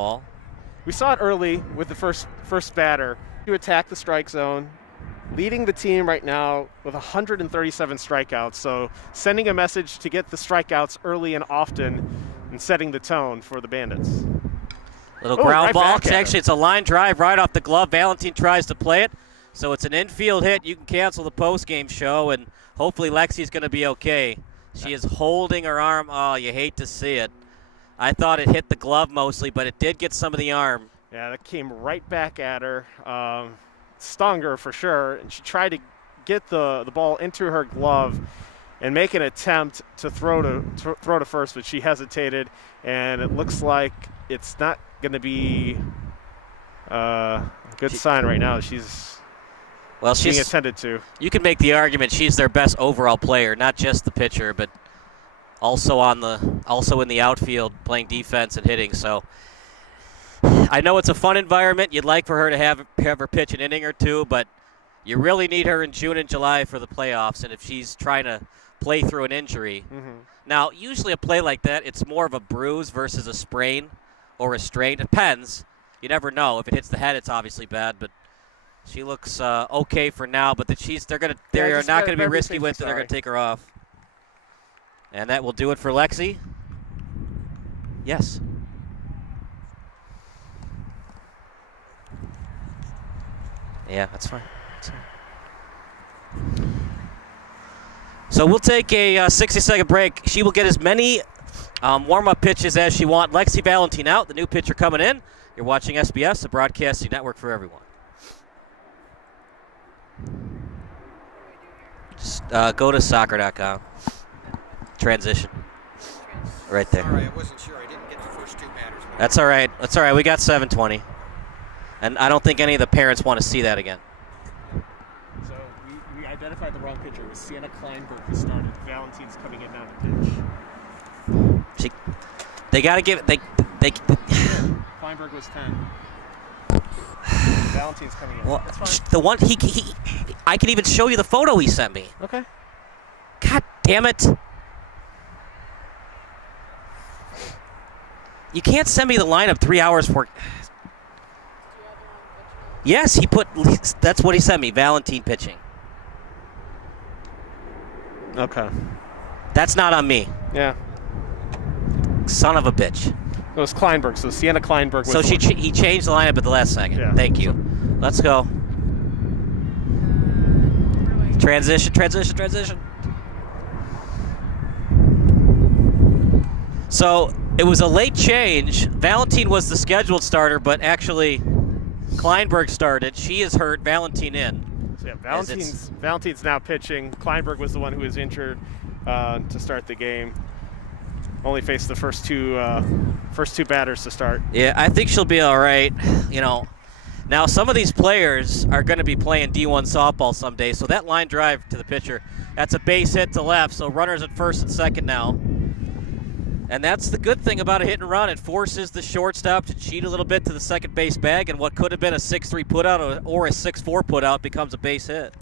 ball. We saw it early with the first batter to attack the strike zone, leading the team right now with 137 strikeouts. So sending a message to get the strikeouts early and often and setting the tone for the Bandits. Little ground right ball. back Actually, it's a line drive right off the glove. Valentine tries to play it. So it's an infield hit. You can cancel the post-game show, and hopefully Lexi's going to be okay. She is holding her arm. Oh, you hate to see it. I thought it hit the glove mostly, but it did get some of the arm. Yeah, that came right back at her. Stung her for sure, and she tried to get the ball into her glove and make an attempt to throw to first, but she hesitated, and it looks like it's not going to be a good sign right now. She's being attended to. You can make the argument she's their best overall player, not just the pitcher, but also in the outfield playing defense and hitting. So I know it's a fun environment. You'd like for her to have her pitch an inning or two, but you really need her in June and July for the playoffs. And if she's trying to play through an injury, now usually a play like that, it's more of a bruise versus a sprain or a strain. Depends. You never know. If it hits the head, it's obviously bad, but she looks okay for now. But they're not going to be risky with it. They're going to take her off. And that will do it for Lexi. Yes. Yeah, that's fine. So we'll take a 60-second break. She will get as many warm-up pitches as she wants. Lexi Valentine out, the new pitcher coming in. You're watching SBS, the broadcasting network for everyone. Just go to soccer.com. Transition. Right there. Sorry, I wasn't sure. I didn't get the first two batters. That's all right. That's all right. We got 7:20. And I don't think any of the parents want to see that again. So we identified the wrong pitcher. It was Sienna Kleinberg who started. Valentine's coming in now to pitch. They got to give it. They Kleinberg was 10. Valentine's coming in. Well, That's fine. the one he I can even show you the photo he sent me. Okay. God damn it. You can't send me the lineup 3 hours before. Yes, that's what he sent me, Valentine pitching. Okay. That's not on me. Yeah. Son of a bitch. It was Kleinberg, so Sienna Kleinberg was So he changed the lineup at the last second. Yeah. Thank you. Let's go. Transition. So it was a late change. Valentine was the scheduled starter, but actually Kleinberg started. She is hurt. Valentine in. So yeah, Valentine's now pitching. Kleinberg was the one who was injured to start the game. Only faced the first two batters to start. Yeah, I think she'll be all right. You know, now some of these players are going to be playing D1 softball someday, so that line drive to the pitcher, that's a base hit to left, so runners at first and second now. And that's the good thing about a hit and run. It forces the shortstop to cheat a little bit to the second base bag, and what could have been a 6-3 putout or a 6-4 putout becomes a base hit.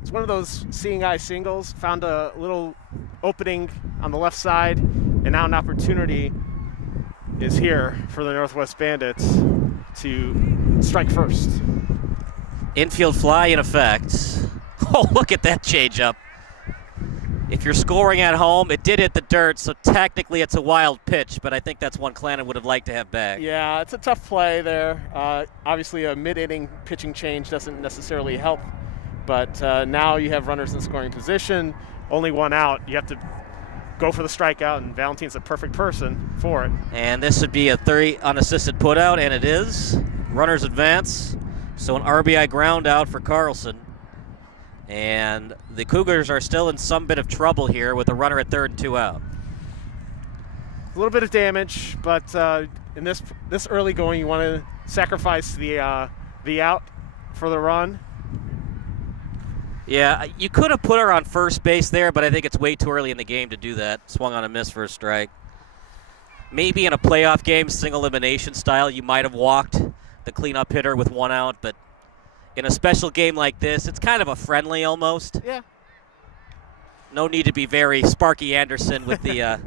It's one of those seeing eye singles. Found a little opening on the left side, and now an opportunity is here for the Northwest Bandits to strike first. Infield fly in effect. Oh, look at that changeup. If you're scoring at home, it did hit the dirt, so technically it's a wild pitch, but I think that's one Clannon would have liked to have back. Yeah, it's a tough play there. Obviously, a mid-inning pitching change doesn't necessarily help, but now you have runners in scoring position, only one out. You have to go for the strikeout, and Valentine's the perfect person for it. And this would be a 30 unassisted putout, and it is. Runners advance, so an RBI ground out for Carlson. And the Cougars are still in some bit of trouble here with a runner at third and 2 out. A little bit of damage, but in this early going, you want to sacrifice the out for the run. Yeah, you could have put her on first base there, but I think it's way too early in the game to do that. Swung on a miss for a strike. Maybe in a playoff game, single elimination style, you might have walked the cleanup hitter with 1 out, but in a special game like this, it's kind of a friendly almost. Yeah. No need to be very Sparky Anderson with the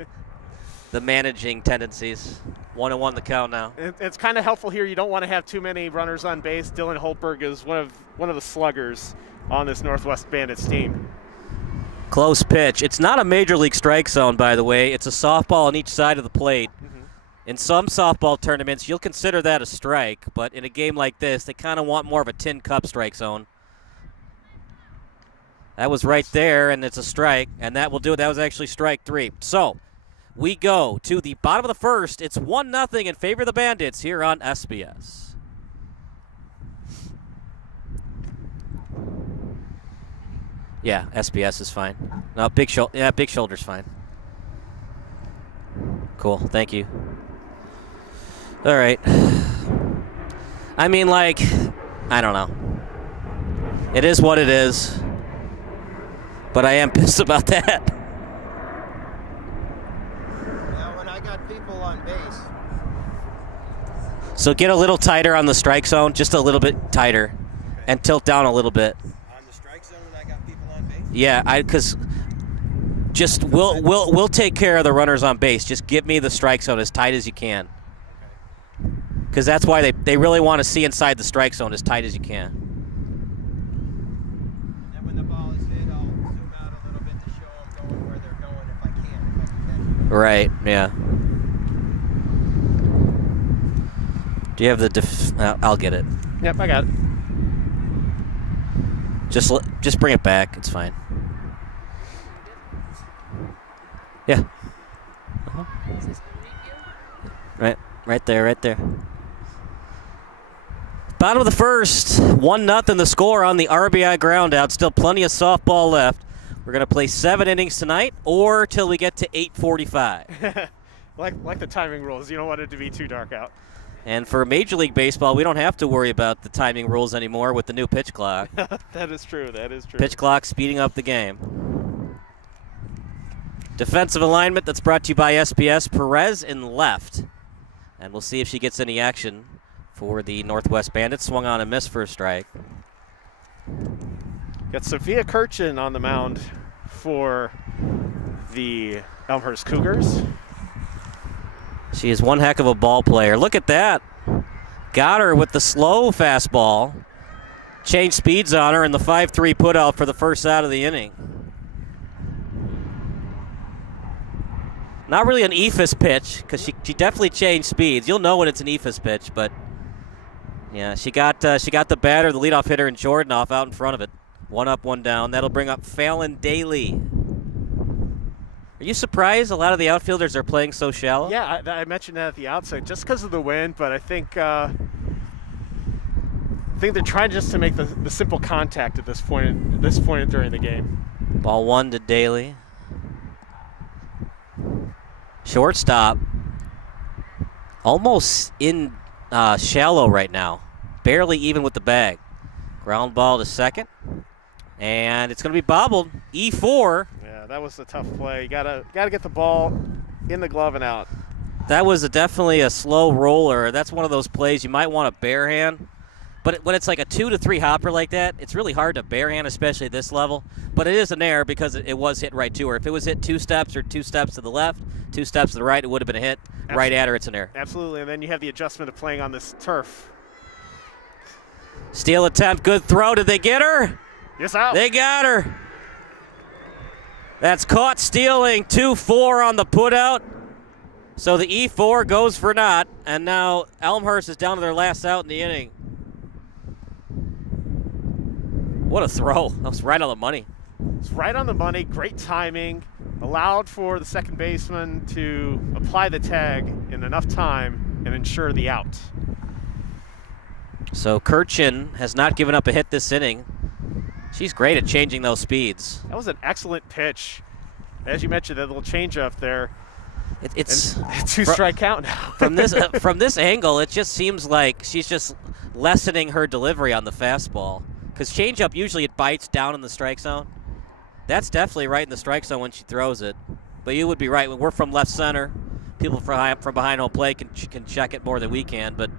the managing tendencies. 1-1 the count now. It's kind of helpful here. You don't want to have too many runners on base. Dylan Holtberg is one of the sluggers on this Northwest Bandits team. Close pitch. It's not a major league strike zone, by the way. It's a softball on each side of the plate. In some softball tournaments, you'll consider that a strike, but in a game like this, they kind of want more of a tin cup strike zone. That was right there, and it's a strike, and that will do it. That was actually strike 3. So we go to the bottom of the first. It's 1-0 in favor of the Bandits here on SBS. Yeah, SBS is fine. No, Big Shoulder's fine. Cool, thank you. All right. I mean, like, I don't know. It is what it is. But I am pissed about that. Now, when I got people on base. So get a little tighter on the strike zone, just a little bit tighter, and tilt down a little bit. On the strike zone when I got people on base? Yeah, because just we'll take care of the runners on base. Just give me the strike zone as tight as you can. Because that's why they really want to see inside the strike zone as tight as you can. And when the ball is hit, I'll zoom out a little bit to show them going where they're going if I can catch it. Right, yeah. Do you have the I'll get it. Yep, I got it. Just bring it back. It's fine. Yeah. Uh-huh. Right there. Bottom of the first, 1-0 the score on the RBI groundout. Still plenty of softball left. We're going to play 7 innings tonight or till we get to 8:45. like the timing rules. You don't want it to be too dark out. And for Major League Baseball, we don't have to worry about the timing rules anymore with the new pitch clock. That is true. Pitch clock speeding up the game. Defensive alignment that's brought to you by SPS. Perez in left. And we'll see if she gets any action for the Northwest Bandits. Swung on and missed for a strike. Got Sophia Kirchen on the mound for the Elmhurst Cougars. She is one heck of a ball player. Look at that. Got her with the slow fastball. Changed speeds on her in the 5-3 putout for the first out of the inning. Not really an ephus pitch because she definitely changed speeds. You'll know when it's an ephus pitch, but yeah, she got the batter, the leadoff hitter, and Jordan off out in front of it. 1 up, 1 down. That'll bring up Fallon Daly. Are you surprised a lot of the outfielders are playing so shallow? Yeah, I mentioned that at the outset just because of the wind, but I think they're trying just to make the simple contact at this point during the game. Ball 1 to Daly. Shortstop. Almost in shallow right now. Barely even with the bag. Ground ball to second. And it's going to be bobbled. E4. Yeah, that was a tough play. You gotta get the ball in the glove and out. That was definitely a slow roller. That's one of those plays you might want to bare hand. But when it's like a 2 to 3 hopper like that, it's really hard to bare hand, especially at this level. But it is an error because it was hit right to her. If it was hit 2 steps or 2 steps to the left, 2 steps to the right, it would have been a hit. Absolutely. Right at her, it's an error. Absolutely, and then you have the adjustment of playing on this turf. Steal attempt, good throw. Did they get her? Yes, out. They got her. That's caught stealing. 2-4 on the putout. So the E4 goes for naught, and now Elmhurst is down to their last out in the inning. What a throw. That was right on the money. It's right on the money. Great timing. Allowed for the second baseman to apply the tag in enough time and ensure the out. So Kirchen has not given up a hit this inning. She's great at changing those speeds. That was an excellent pitch. As you mentioned, that little changeup there. It's 2-strike count now. from this angle, it just seems like she's just lessening her delivery on the fastball. Because changeup, usually it bites down in the strike zone. That's definitely right in the strike zone when she throws it. But you would be right. When we're from left center, people from behind home plate can check it more than we can. But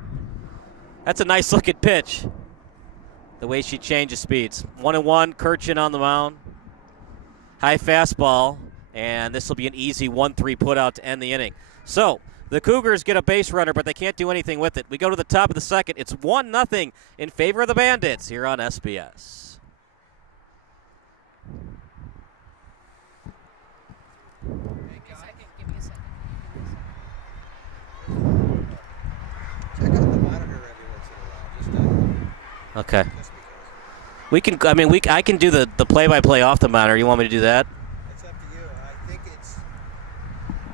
that's a nice looking pitch. The way she changes speeds. 1-1, Kirchen on the mound. High fastball. And this will be an easy 1-3 put out to end the inning. So the Cougars get a base runner, but they can't do anything with it. We go to the top of the second. It's 1-0 in favor of the Bandits here on SBS. Give me a second. Check out the monitor every once in a while. Okay. Just because. We can. I mean, I can do the play-by-play off the monitor. You want me to do that? It's up to you. I think it's.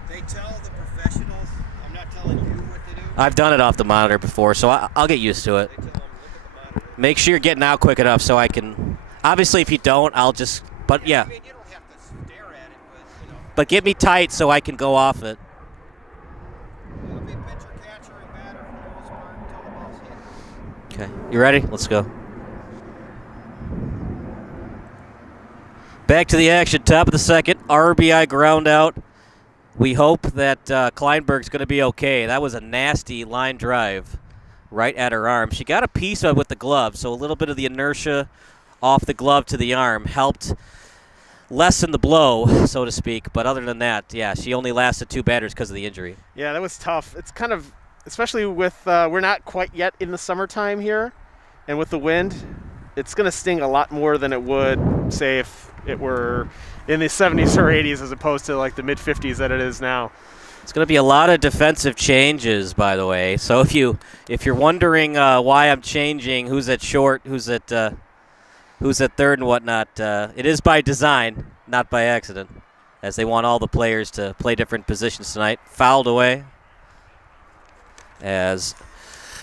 They tell the professionals. I'm not telling you what to do. I've done it off the monitor before, so I'll get used to it. They tell them look at the monitor. Make sure you're getting out quick enough so I can. Obviously, if you don't, I'll just. But yeah. I mean, you don't have to stare at it, but you know. But get me tight so I can go off it. It'll be pitcher, catcher, and batter for the most part until the ball's hit. Okay. You ready? Let's go. Back to the action. Top of the second. RBI ground out. We hope that Kleinberg's going to be okay. That was a nasty line drive right at her arm. She got a piece of it with the glove, so a little bit of the inertia off the glove to the arm helped lessen the blow, so to speak. But other than that, yeah, she only lasted 2 batters because of the injury. Yeah, that was tough. It's kind of, especially with, we're not quite yet in the summertime here, and with the wind, it's going to sting a lot more than it would, say, if it were in the 70s or 80s as opposed to like the mid-50s that it is now. It's going to be a lot of defensive changes, by the way. So if you're wondering why I'm changing, who's at short, who's at third and whatnot, it is by design, not by accident, as they want all the players to play different positions tonight. Fouled away as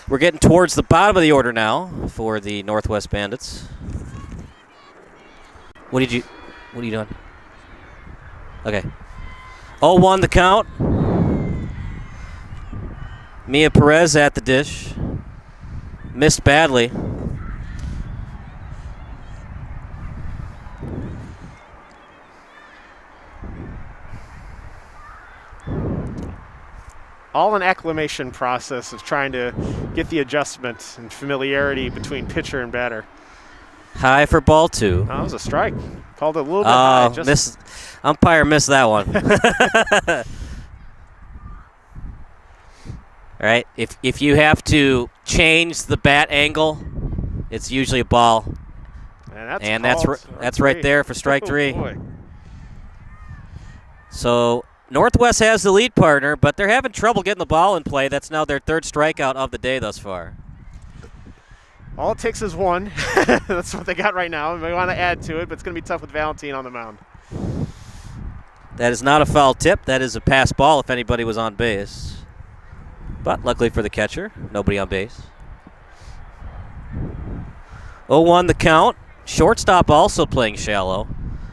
we're getting towards the bottom of the order now for the Northwest Bandits. What are you doing? Okay. 0-1 the count. Mia Perez at the dish. Missed badly. All an acclimation process of trying to get the adjustment and familiarity between pitcher and batter. High for ball 2. That was a strike. Called it a little bit high. Umpire missed that one. All right. If you have to change the bat angle, it's usually a ball. And that's right there for strike 3. Boy. So Northwest has the lead partner, but they're having trouble getting the ball in play. That's now their 3rd strikeout of the day thus far. All it takes is 1. That's what they got right now. We want to add to it, but it's going to be tough with Valentine on the mound. That is not a foul tip. That is a pass ball if anybody was on base. But luckily for the catcher, nobody on base. 0-1 the count. Shortstop also playing shallow.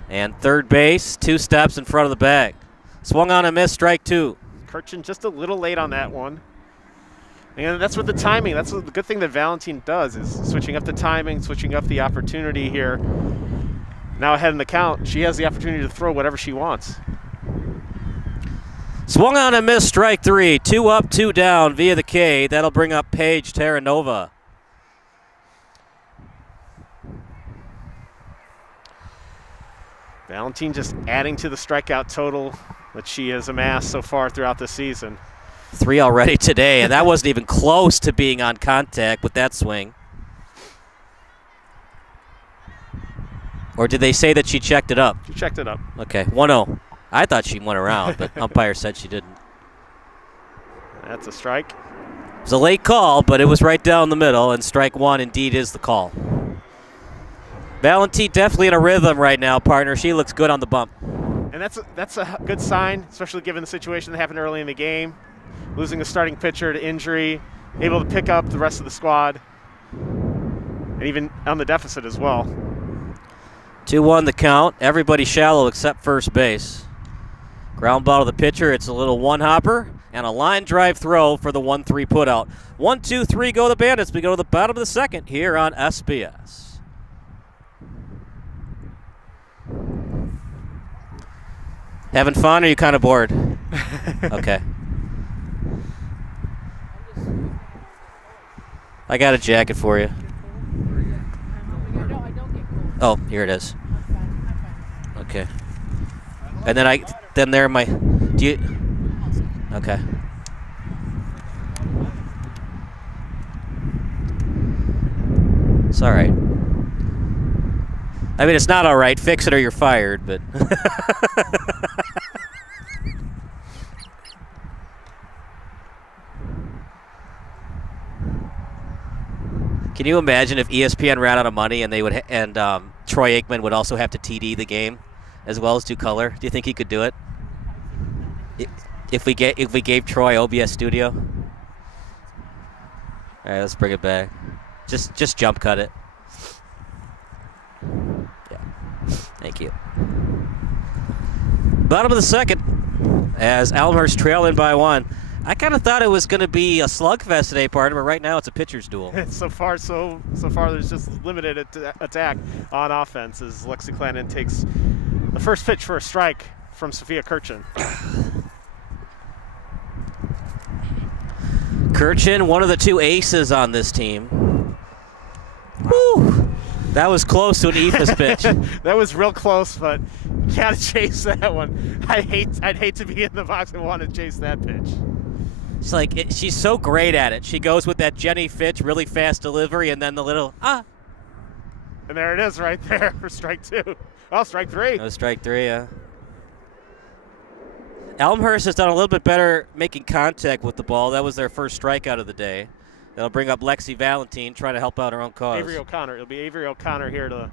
And third base, 2 steps in front of the bag. Swung on and missed, strike 2. Kirchen just a little late on that one. And that's what the timing, that's the good thing that Valentine does, is switching up the timing, switching up the opportunity here. Now ahead in the count, she has the opportunity to throw whatever she wants. Swung on and missed, strike 3. 2 up, 2 down via the K. That'll bring up Paige Terranova. Valentine just adding to the strikeout total that she has amassed so far throughout the season. 3 already today, and that wasn't even close to being on contact with that swing. Or did they say that she checked it up? She checked it up. Okay, 1-0. I thought she went around, but umpire said she didn't. That's a strike. It was a late call, but it was right down the middle, and strike 1 indeed is the call. Valentine definitely in a rhythm right now, partner. She looks good on the bump. And that's a good sign, especially given the situation that happened early in the game. Losing a starting pitcher to injury, able to pick up the rest of the squad, and even on the deficit as well. 2-1 the count. Everybody shallow except first base. Ground ball to the pitcher. It's a little one-hopper and a line drive throw for the 1-3 putout. 1-2-3 go the Bandits. We go to the bottom of the second here on SBS. Having fun, or are you kind of bored? Okay. I got a jacket for you. Oh, here it is. Okay. And then there my, do you, okay. It's all right. I mean, it's not all right. Fix it or you're fired, but. Can you imagine if ESPN ran out of money and they would Troy Aikman would also have to TD the game as well as do color? Do you think he could do it? If we gave Troy OBS Studio? All right, let's bring it back. Just jump cut it. Yeah. Thank you. Bottom of the second as Elmhurst trailing by 1. I kind of thought it was going to be a slugfest today, partner, but right now it's a pitcher's duel. so far, there's just limited attack on offense as Lexi Clannon takes the first pitch for a strike from Sophia Kirchen. Kirchen, one of the 2 aces on this team. Woo! That was close to an Ephus pitch. That was real close, but gotta chase that one. I'd hate to be in the box and want to chase that pitch. It's like she's so great at it. She goes with that Jenny Fitch really fast delivery, and then the little And there it is, right there for strike 2. Oh, strike 3. Oh, strike 3, yeah. Elmhurst has done a little bit better making contact with the ball. That was their first strikeout of the day. That'll bring up Lexi Valentine, trying to help out her own cause. Avery O'Connor. It'll be Avery O'Connor here to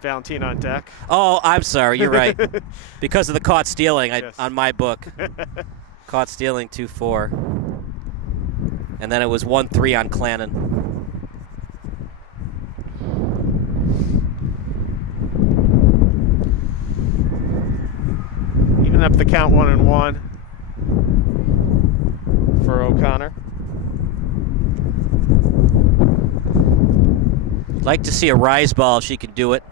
Valentine on deck. Oh, I'm sorry. You're right. Because of the caught stealing Yes. on my book. Caught stealing 2-4. And then it was 1-3 on Clannon. Even up the count 1-1 for O'Connor. Like to see a rise ball if she can do it.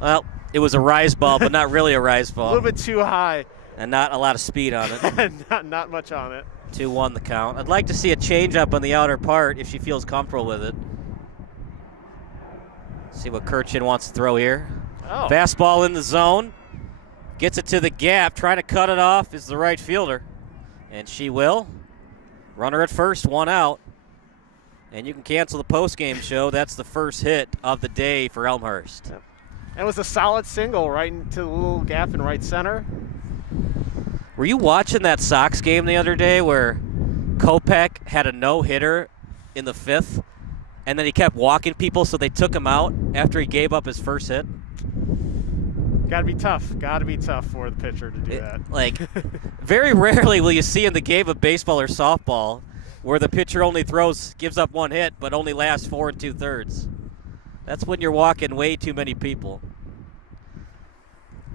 Well, it was a rise ball, but not really a rise A ball. little bit too high. And not a lot of speed on it. not much on it. 2-1 the count. I'd like to see a change-up on the outer part if she feels comfortable with it. See what Kirchen wants to throw here. Oh. Fastball in the zone. Gets it to the gap. Trying to cut it off is the right fielder. And she will. Runner at first, 1 out. And you can cancel the post-game show. That's the first hit of the day for Elmhurst. Yep. It was a solid single right into the little gap in right center. Were you watching that Sox game the other day where Kopech had a no-hitter in the 5th, and then he kept walking people, so they took him out after he gave up his first hit? Got to be tough. Got to be tough for the pitcher to do that. Like, very rarely will you see in the game of baseball or softball where the pitcher only gives up 1 hit, but only lasts 4 2/3. That's when you're walking way too many people.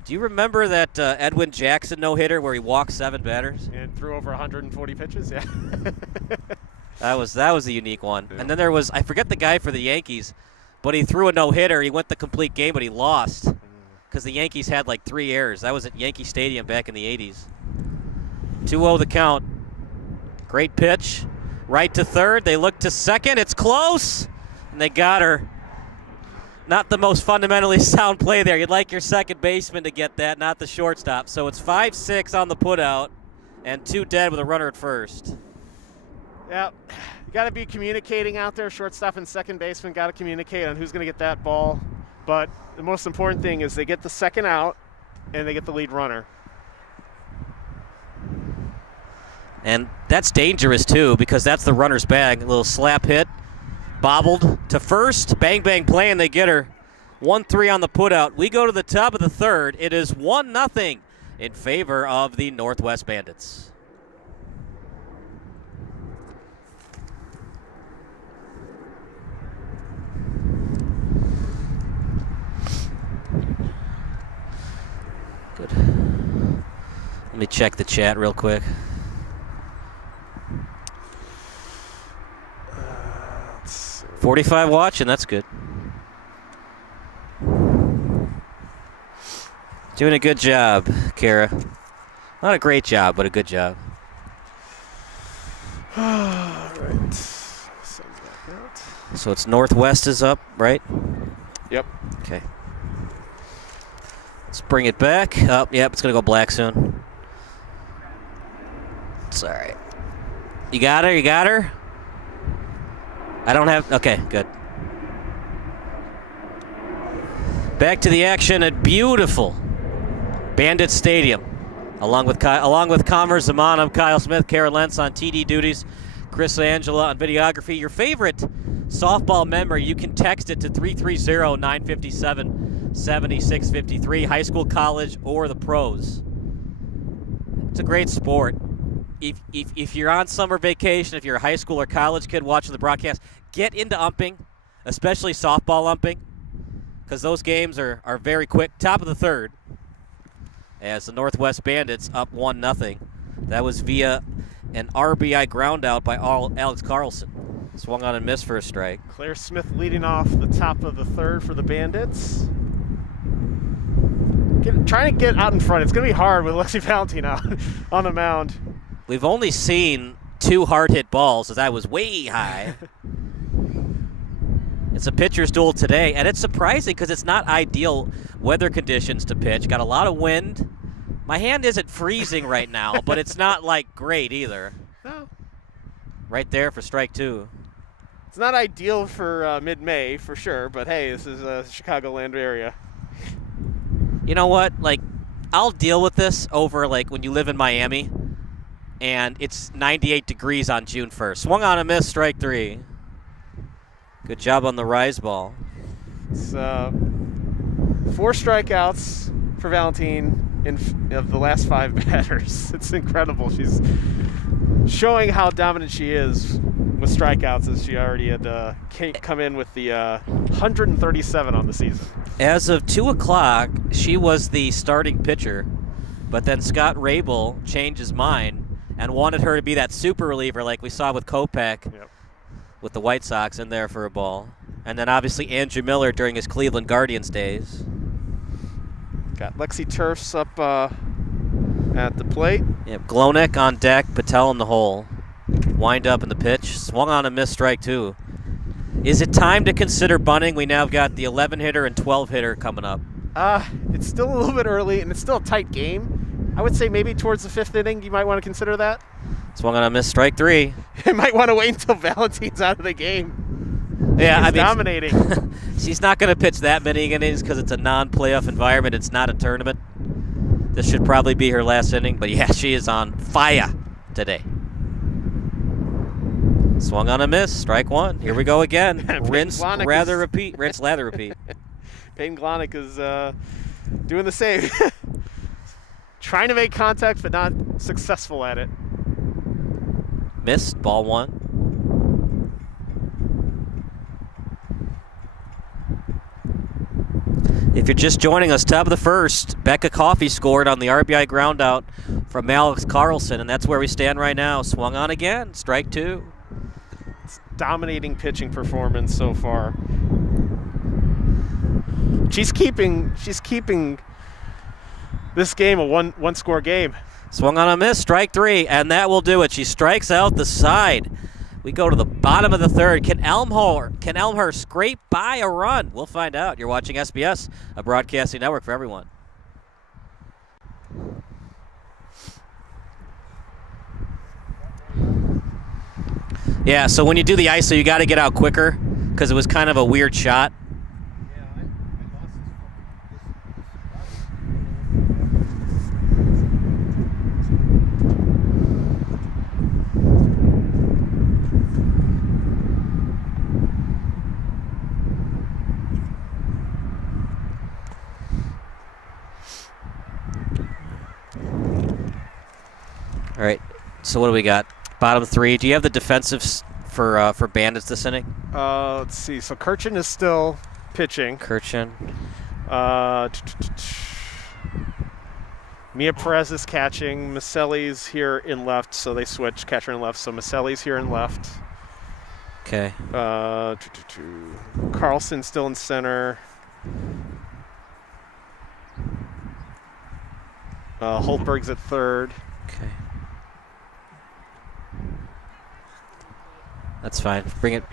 Do you remember that Edwin Jackson no-hitter where he walked 7 batters? And threw over 140 pitches, yeah. That was a unique one. Yeah. And then there was, I forget the guy for the Yankees, but he threw a no-hitter. He went the complete game, but he lost because the Yankees had like 3 errors. That was at Yankee Stadium back in the 80s. 2-0 the count. Great pitch. Right to third. They look to second. It's close. And they got her. Not the most fundamentally sound play there. You'd like your second baseman to get that, not the shortstop. So it's 5-6 on the putout and 2 dead with a runner at first. Yeah, you got to be communicating out there. Shortstop and second baseman got to communicate on who's going to get that ball. But the most important thing is they get the second out and they get the lead runner. And that's dangerous, too, because that's the runner's bag. A little slap hit. Bobbled to first. Bang, bang, play, and they get her. 1-3 on the putout. We go to the top of the third. It is 1-0 in favor of the Northwest Bandits. Good. Let me check the chat real quick. 45 watching, that's good. Doing a good job, Kara. Not a great job, but a good job. All right. Send back out. So it's Northwest is up, right? Yep. Okay. Let's bring it back. Oh, yep, it's going to go black soon. It's all right. You got her? You got her? I don't have... Okay, good. Back to the action at beautiful Bandits Stadium. Along with Conver Zaman, I'm Kyle Smith, Kara Lentz on TD duties, Chris Angela on videography. Your favorite softball memory, you can text it to 330-957-7653, high school, college, or the pros. It's a great sport. If you're on summer vacation, if you're a high school or college kid watching the broadcast, get into umping, especially softball umping, because those games are very quick. Top of the third, as the Northwest Bandits up 1-0. That was via an RBI ground out by Alex Carlson. Swung on and missed for a strike. Claire Smith leading off the top of the third for the Bandits. Trying to get out in front. It's going to be hard with Lexi Valentine out on the mound. We've only seen 2 hard-hit balls, so that was way high. It's a pitcher's duel today, and it's surprising because it's not ideal weather conditions to pitch. Got a lot of wind. My hand isn't freezing right now, but it's not, like, great either. No. Right there for strike 2. It's not ideal for mid-May, for sure, but hey, this is a Chicagoland area. You know what? Like, I'll deal with this over, like, when you live in Miami, and it's 98 degrees on June 1st. Swung on a miss, strike 3. Good job on the rise ball. It's 4 strikeouts for Valentine of the last 5 batters. It's incredible. She's showing how dominant she is with strikeouts, as she already had come in with the 137 on the season. As of 2 o'clock, she was the starting pitcher, but then Scott Rabel changed his mind and wanted her to be that super reliever like we saw with Kopech. Yep. With the White Sox in there for a ball. And then obviously Andrew Miller during his Cleveland Guardians days. Got Lexi Turfs up at the plate. Yep, Glonek on deck, Patel in the hole. Wind up in the pitch. Swung on a missed strike 2. Is it time to consider bunting? We now have got the 11-hitter and 12-hitter coming up. It's still a little bit early, and it's still a tight game. I would say maybe towards the 5th inning you might want to consider that. Swung on a missed strike 3. You might want to wait until Valentine's out of the game. Yeah, She's dominating. She's not going to pitch that many innings because it's a non-playoff environment. It's not a tournament. This should probably be her last inning, but yeah, she is on fire today. Swung on a miss, strike 1. Here we go again. Rinse, lather, repeat. Rinse, lather, repeat. Peyton Glonek is doing the same. Trying to make contact, but not successful at it. Missed, ball 1. If you're just joining us, top of the first, Becca Coffey scored on the RBI ground out from Alex Carlson, and that's where we stand right now. Swung on again, strike 2. It's dominating pitching performance so far. She's keeping this game a one-score game. Swung on a miss, strike 3, and that will do it. She strikes out the side. We go to the bottom of the third. Can Elmhurst scrape by a run? We'll find out. You're watching SBS, a broadcasting network for everyone. Yeah, so when you do the ISO, you got to get out quicker because it was kind of a weird shot. All right, so what do we got? Bottom 3. Do you have the defensives for Bandits this inning? Let's see. So Kirchen is still pitching. Kirchen. Mia Perez is catching. Maselli's here in left, so they switch catcher in left. So Maselli's here in left. Okay. Carlson still in center. Holtberg's at third. Okay. That's fine. Bring it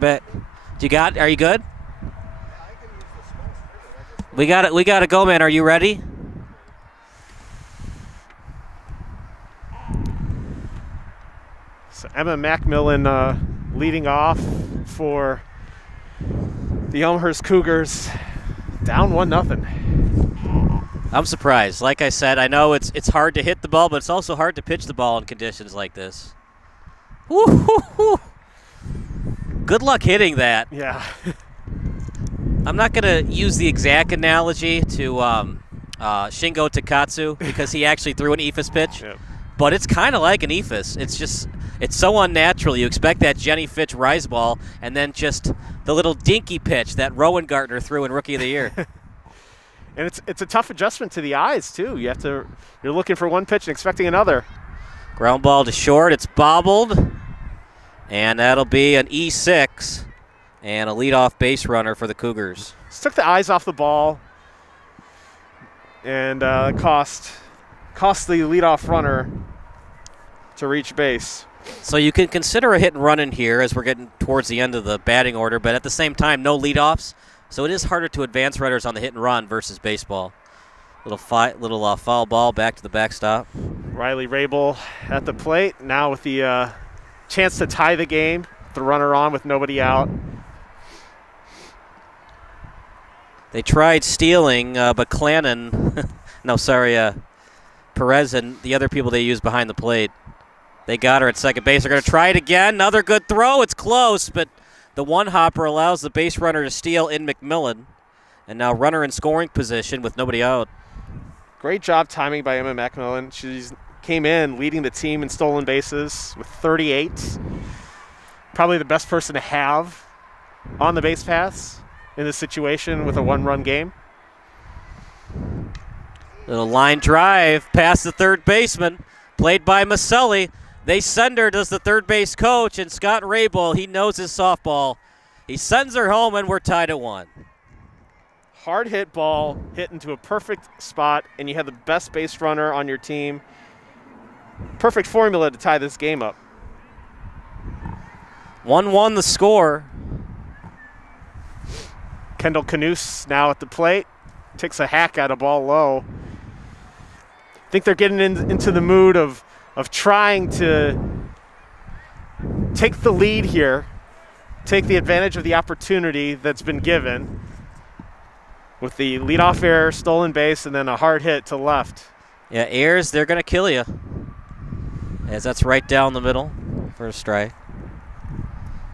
back. Are you good? We got it. We got to go, man. Are you ready? So Emma Macmillan leading off for the Elmhurst Cougars, down 1-0. I'm surprised. Like I said, I know it's hard to hit the ball, but it's also hard to pitch the ball in conditions like this. Woo-hoo-hoo. Good luck hitting that. Yeah. I'm not going to use the exact analogy to Shingo Takatsu because he actually threw an eephus pitch, Yep. but it's kind of like an eephus. It's so unnatural. You expect that Jenny Fitch rise ball, and then just the little dinky pitch that Rowan Gartner threw in Rookie of the Year. And it's a tough adjustment to the eyes too. You're looking for one pitch and expecting another. Ground ball to short. It's bobbled, and that'll be an E6 and a leadoff base runner for the Cougars. Just took the eyes off the ball, and cost the leadoff runner to reach base. So you can consider a hit and run in here as we're getting towards the end of the batting order, but at the same time, no leadoffs. So it is harder to advance runners on the hit and run versus baseball. Little foul ball back to the backstop. Riley Rabel at the plate now with the chance to tie the game. The runner on with nobody out. They tried stealing, but Clannon, Perez and the other people they used behind the plate, they got her at second base. They're going to try it again. Another good throw. It's close, but the one hopper allows the base runner to steal in McMillan. And now runner in scoring position with nobody out. Great job timing by Emma Macmillan. She came in leading the team in stolen bases with 38. Probably the best person to have on the base paths in this situation with a one-run game. Little line drive past the third baseman, played by Maselli. They send her, does the third base coach, and Scott Rabel, he knows his softball. He sends her home, and we're tied at 1. Hard hit ball hit into a perfect spot, and you have the best base runner on your team. Perfect formula to tie this game up. 1-1 the score. Kendall Canoose now at the plate. Takes a hack at a ball low. I think they're getting into the mood of trying to take the lead here, take the advantage of the opportunity that's been given with the leadoff error, stolen base, and then a hard hit to left. Yeah, errors, they're going to kill you. As that's right down the middle for a strike.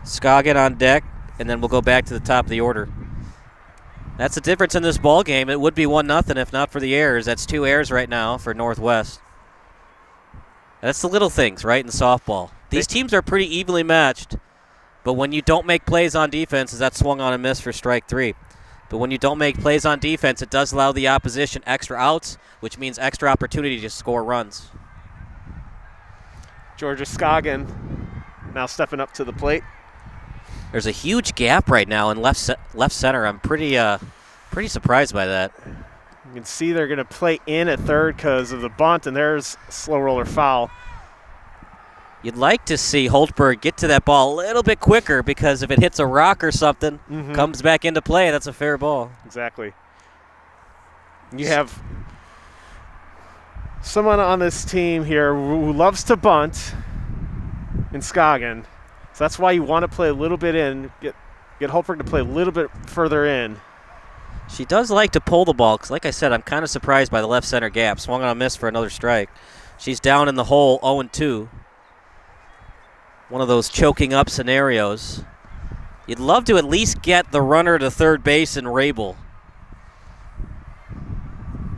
Scoggin on deck, and then we'll go back to the top of the order. That's the difference in this ball game. It would be 1-0 if not for the errors. That's 2 errors right now for Northwest. That's the little things, right, in softball. These teams are pretty evenly matched, but when you don't make plays on defense, that swung on a miss for strike 3. But when you don't make plays on defense, it does allow the opposition extra outs, which means extra opportunity to score runs. Georgia Scoggin now stepping up to the plate. There's a huge gap right now in left center. I'm pretty surprised by that. You can see they're going to play in at third because of the bunt, and there's a slow roller foul. You'd like to see Holtberg get to that ball a little bit quicker because if it hits a rock or something, comes back into play, that's a fair ball. Exactly. You have someone on this team here who loves to bunt in Scoggin. So that's why you want to play a little bit in, get Holtberg to play a little bit further in. She does like to pull the ball because, like I said, I'm kind of surprised by the left center gap. Swung on a miss for another strike. She's down in the hole 0-2. One of those choking up scenarios. You'd love to at least get the runner to third base in Rabel.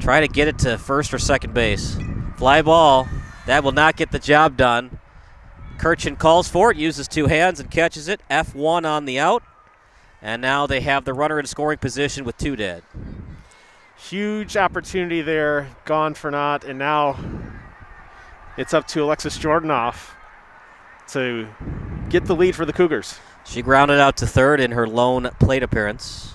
Try to get it to first or second base. Fly ball. That will not get the job done. Kirchen calls for it, uses 2 hands and catches it. F1 on the out. And now they have the runner in scoring position with 2 dead. Huge opportunity there, gone for naught, and now it's up to Alexis Jordanoff to get the lead for the Cougars. She grounded out to third in her lone plate appearance.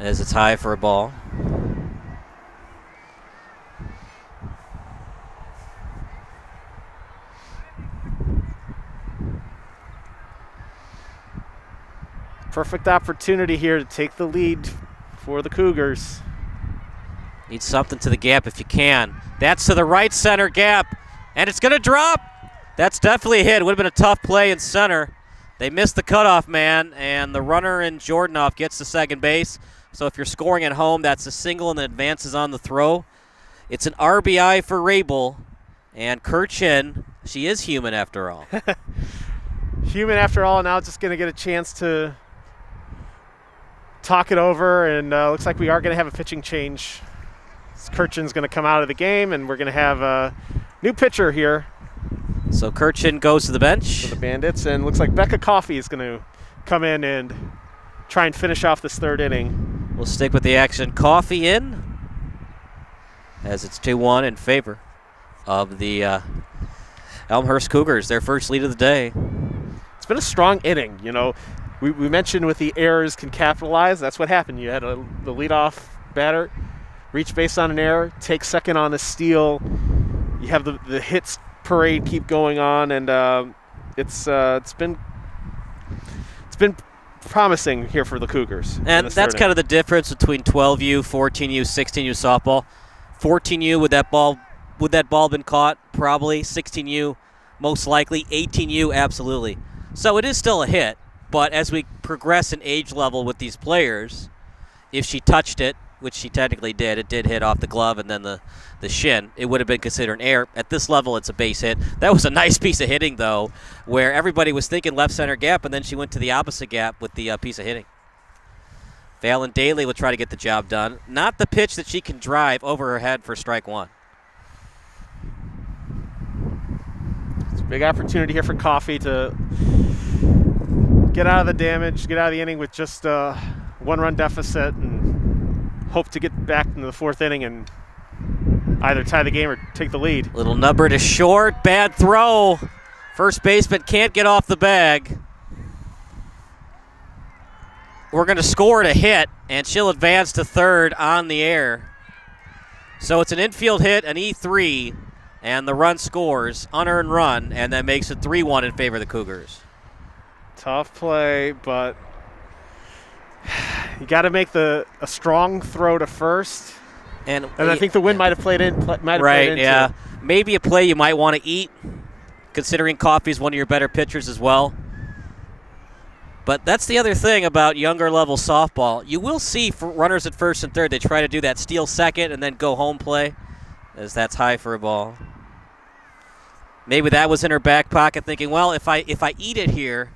As it's high for a ball. Perfect opportunity here to take the lead for the Cougars. Need something to the gap if you can. That's to the right center gap, and it's going to drop. That's definitely a hit. It would have been a tough play in center. They missed the cutoff man, and the runner in Jordanoff gets to second base. So if you're scoring at home, that's a single and then advances on the throw. It's an RBI for Rabel, and Kirchin, she is human after all. Human after all, now just going to get a chance to talk it over, and looks like we are going to have a pitching change. Kirchin's going to come out of the game, and we're going to have a new pitcher here. So Kirchin goes to the bench. For the Bandits, and looks like Becca Coffey is going to come in and try and finish off this third inning. We'll stick with the action. Coffey in, as it's 2-1 in favor of the Elmhurst Cougars, their first lead of the day. It's been a strong inning. You know, we mentioned with the errors can capitalize. That's what happened. You had the leadoff batter reach base on an error, take second on a steal. You have the hits parade keep going on, and it's been promising here for the Cougars. And that's kind of the difference between 12U, 14U, 16U softball. 14U, would that ball been caught? Probably. 16U, most likely. 18U, absolutely. So it is still a hit, but as we progress in age level with these players, if she touched it, which she technically did, it did hit off the glove and then the shin, it would have been considered an error. At this level, it's a base hit. That was a nice piece of hitting, though, where everybody was thinking left center gap, and then she went to the opposite gap with the piece of hitting. Valen Daly will try to get the job done. Not the pitch that she can drive over her head for strike one. It's a big opportunity here for Coffey to get out of the damage, get out of the inning with just a one-run deficit, and hope to get back into the fourth inning and either tie the game or take the lead. Little number to short, bad throw. First baseman can't get off the bag. We're going to score to hit, and she'll advance to third on the air. So it's an infield hit, an E3, and the run scores, unearned run, and that makes it 3-1 in favor of the Cougars. Tough play, but you got to make a strong throw to first. And I think the wind might have played in. Right, yeah. Maybe a play you might want to eat, considering Coffey's one of your better pitchers as well. But that's the other thing about younger level softball. You will see for runners at first and third, they try to do that steal second and then go home play, as that's high for a ball. Maybe that was in her back pocket, thinking, well, if I eat it here,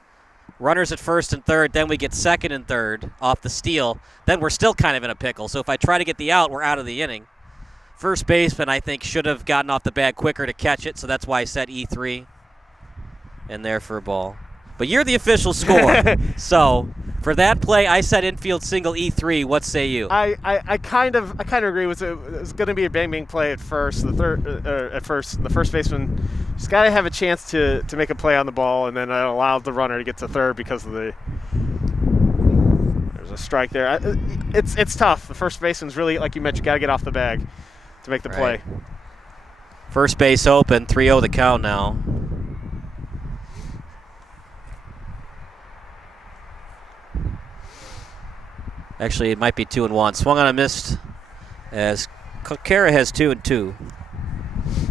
runners at first and third, then we get second and third off the steal, then we're still kind of in a pickle. So if I try to get the out, we're out of the inning. First baseman, I think, should have gotten off the bag quicker to catch it, so that's why I said E3 and there for a ball. But you're the official score. So for that play, I said infield single E3. What say you? I kind of agree with it. It was going to be a bang play at first. The first baseman just got to have a chance to make a play on the ball, and then it allowed the runner to get to third because of there's a strike there. It's tough. The first baseman's really, like you mentioned, got to get off the bag to make the play. First base open, 3-0 the count now. Actually, it might be 2-1. Swung on a missed as Kara has 2-2.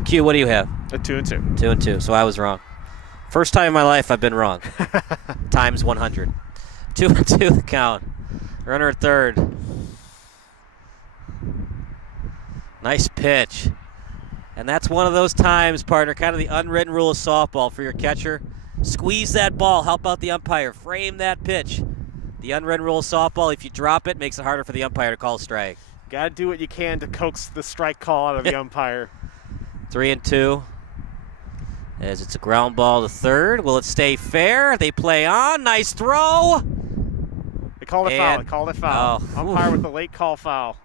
Q, what do you have? A 2-2. 2-2, so I was wrong. First time in my life I've been wrong. Times 100. 2-2 the count. Runner at third. Nice pitch. And that's one of those times, partner, kind of the unwritten rule of softball for your catcher. Squeeze that ball, help out the umpire, frame that pitch. The unwritten rule of softball, if you drop it, makes it harder for the umpire to call a strike. Got to do what you can to coax the strike call out of the umpire. 3-2. As it's a ground ball to third. Will it stay fair? They play on. Nice throw. They called it foul. They called it foul. Umpire with the late call foul.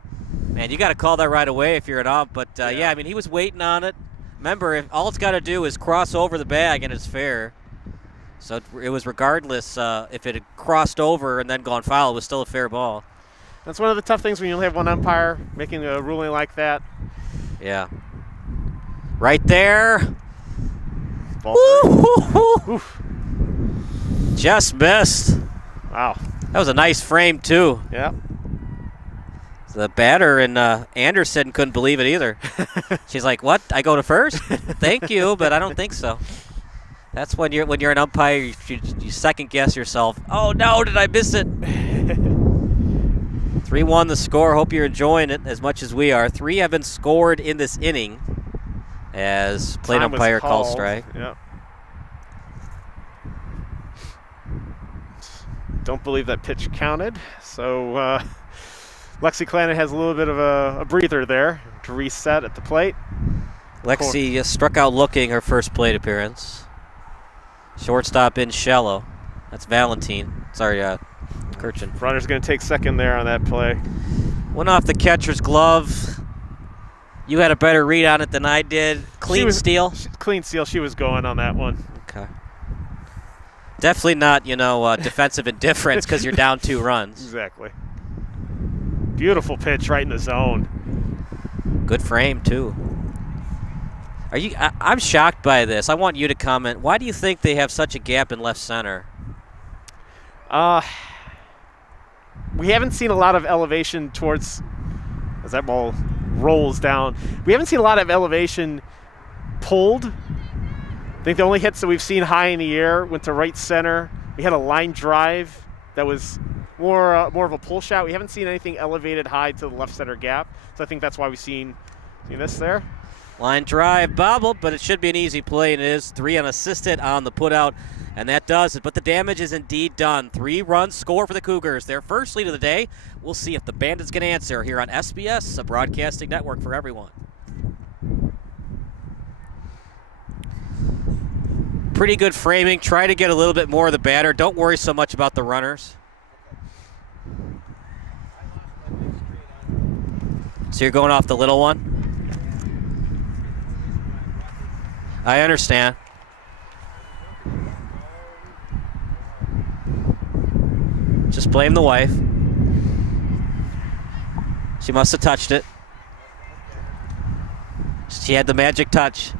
Man, you got to call that right away if you're an ump. But, yeah, I mean, he was waiting on it. Remember, all it's got to do is cross over the bag, and it's fair. So it was regardless if it had crossed over and then gone foul, it was still a fair ball. That's one of the tough things when you only have one umpire making a ruling like that. Yeah. Right there. Ball. Just missed. Wow. That was a nice frame, too. Yeah. The batter and Anderson couldn't believe it either. She's like, "What? I go to first? Thank you, but I don't think so." That's when you're an umpire, you second guess yourself. Oh no, did I miss it? 3-1 the score. Hope you're enjoying it as much as we are. 3 have been scored in this inning as plate umpire calls strike. Yep. Don't believe that pitch counted. So Lexi Clannon has a little bit of a breather there to reset at the plate. Lexi struck out looking her first plate appearance. Shortstop in shallow. That's Valentine. Sorry, Kirchen. Runner's going to take second there on that play. Went off the catcher's glove. You had a better read on it than I did. Clean steal? Clean steal. She was going on that one. Okay. Definitely not, defensive indifference because you're down 2 runs. Exactly. Beautiful pitch right in the zone. Good frame, too. I'm shocked by this. I want you to comment. Why do you think they have such a gap in left center? We haven't seen a lot of elevation towards, as that ball rolls down, we haven't seen a lot of elevation pulled. I think the only hits that we've seen high in the air went to right center. We had a line drive that was more of a pull shot. We haven't seen anything elevated high to the left center gap. So I think that's why we've seen this there. Line drive bobbled, but it should be an easy play, and it is. 3 unassisted on the putout, and that does it. But the damage is indeed done. 3 runs score for the Cougars. Their first lead of the day. We'll see if the Bandits can answer here on SBS, a broadcasting network for everyone. Pretty good framing. Try to get a little bit more of the batter. Don't worry so much about the runners. So you're going off the little one? I understand. Just blame the wife. She must have touched it. She had the magic touch.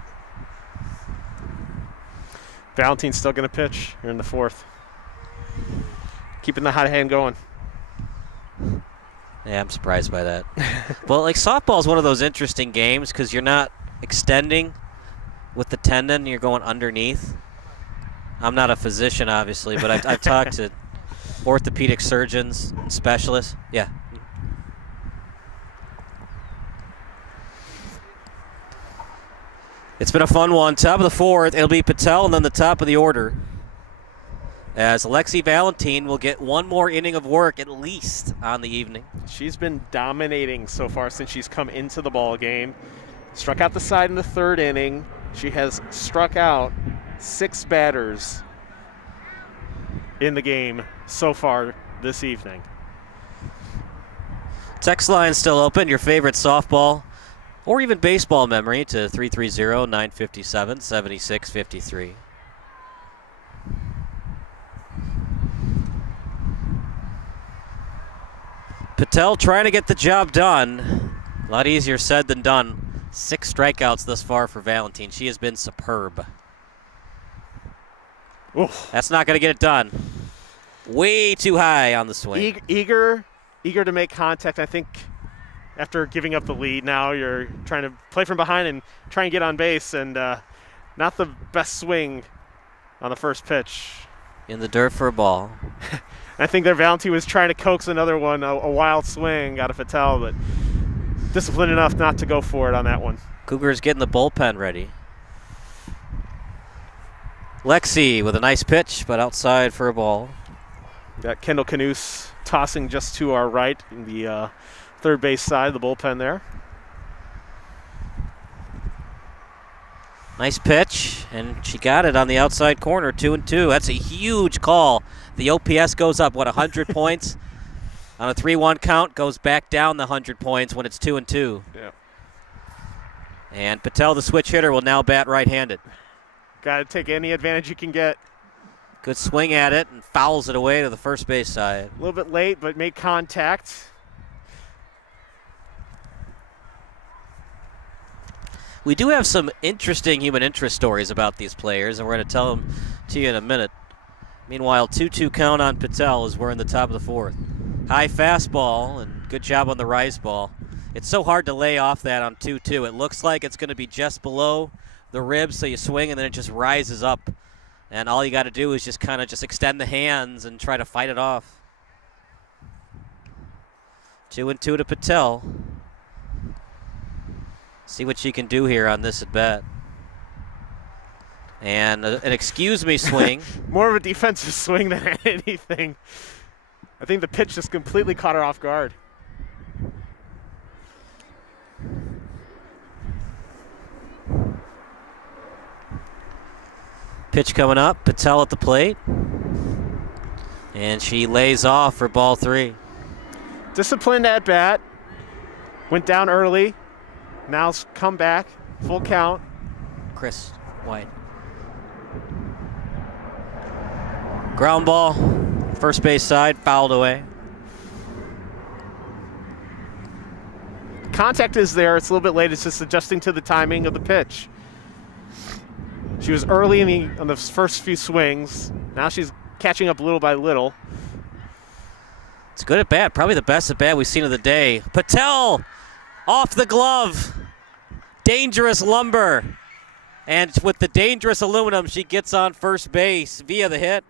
Valentine's still going to pitch here in the 4th. Keeping the hot hand going. Yeah, I'm surprised by that. Well, softball is one of those interesting games because you're not extending with the tendon, you're going underneath. I'm not a physician, obviously, but I've talked to orthopedic surgeons and specialists. Yeah. It's been a fun one. Top of the 4th, it'll be Patel and then the top of the order. As Alexi Valentine will get one more inning of work at least on the evening. She's been dominating so far since she's come into the ball game. Struck out the side in the 3rd inning. She has struck out 6 batters in the game so far this evening. Text line still open. Your favorite softball or even baseball memory to 330-957-7653. Patel trying to get the job done. A lot easier said than done. 6 strikeouts thus far for Valentine. She has been superb. Oof. That's not going to get it done. Way too high on the swing. Eager to make contact. I think after giving up the lead now, you're trying to play from behind and try and get on base, and not the best swing on the first pitch. In the dirt for a ball. I think that Valentine was trying to coax another one, a wild swing out of Patel, but disciplined enough not to go for it on that one. Cougars getting the bullpen ready. Lexi with a nice pitch, but outside for a ball. Got Kendall Canoose tossing just to our right in the 3rd base side of the bullpen there. Nice pitch, and she got it on the outside corner, 2-2. That's a huge call. The OPS goes up, 100 points? On a 3-1 count, goes back down the 100 points when it's 2-2. Yeah. And Patel, the switch hitter, will now bat right-handed. Got to take any advantage you can get. Good swing at it and fouls it away to the first base side. A little bit late, but made contact. We do have some interesting human interest stories about these players, and we're going to tell them to you in a minute. Meanwhile, 2-2 count on Patel as we're in the top of the fourth. High fastball and good job on the rise ball. It's so hard to lay off that on 2-2. It looks like it's going to be just below the ribs, so you swing and then it just rises up. And all you got to do is just kind of just extend the hands and try to fight it off. 2-2 to Patel. See what she can do here on this at bat. And an excuse me swing. More of a defensive swing than anything. I think the pitch just completely caught her off guard. Pitch coming up, Patel at the plate. And she lays off for ball 3. Disciplined at bat. Went down early. Now's come back. Full count. Chris White. Ground ball, first base side, fouled away. Contact is there. It's a little bit late. It's just adjusting to the timing of the pitch. She was early on the first few swings. Now she's catching up little by little. It's good at bat. Probably the best at bat we've seen of the day. Patel off the glove. Dangerous lumber. And with the dangerous aluminum, she gets on first base via the hit.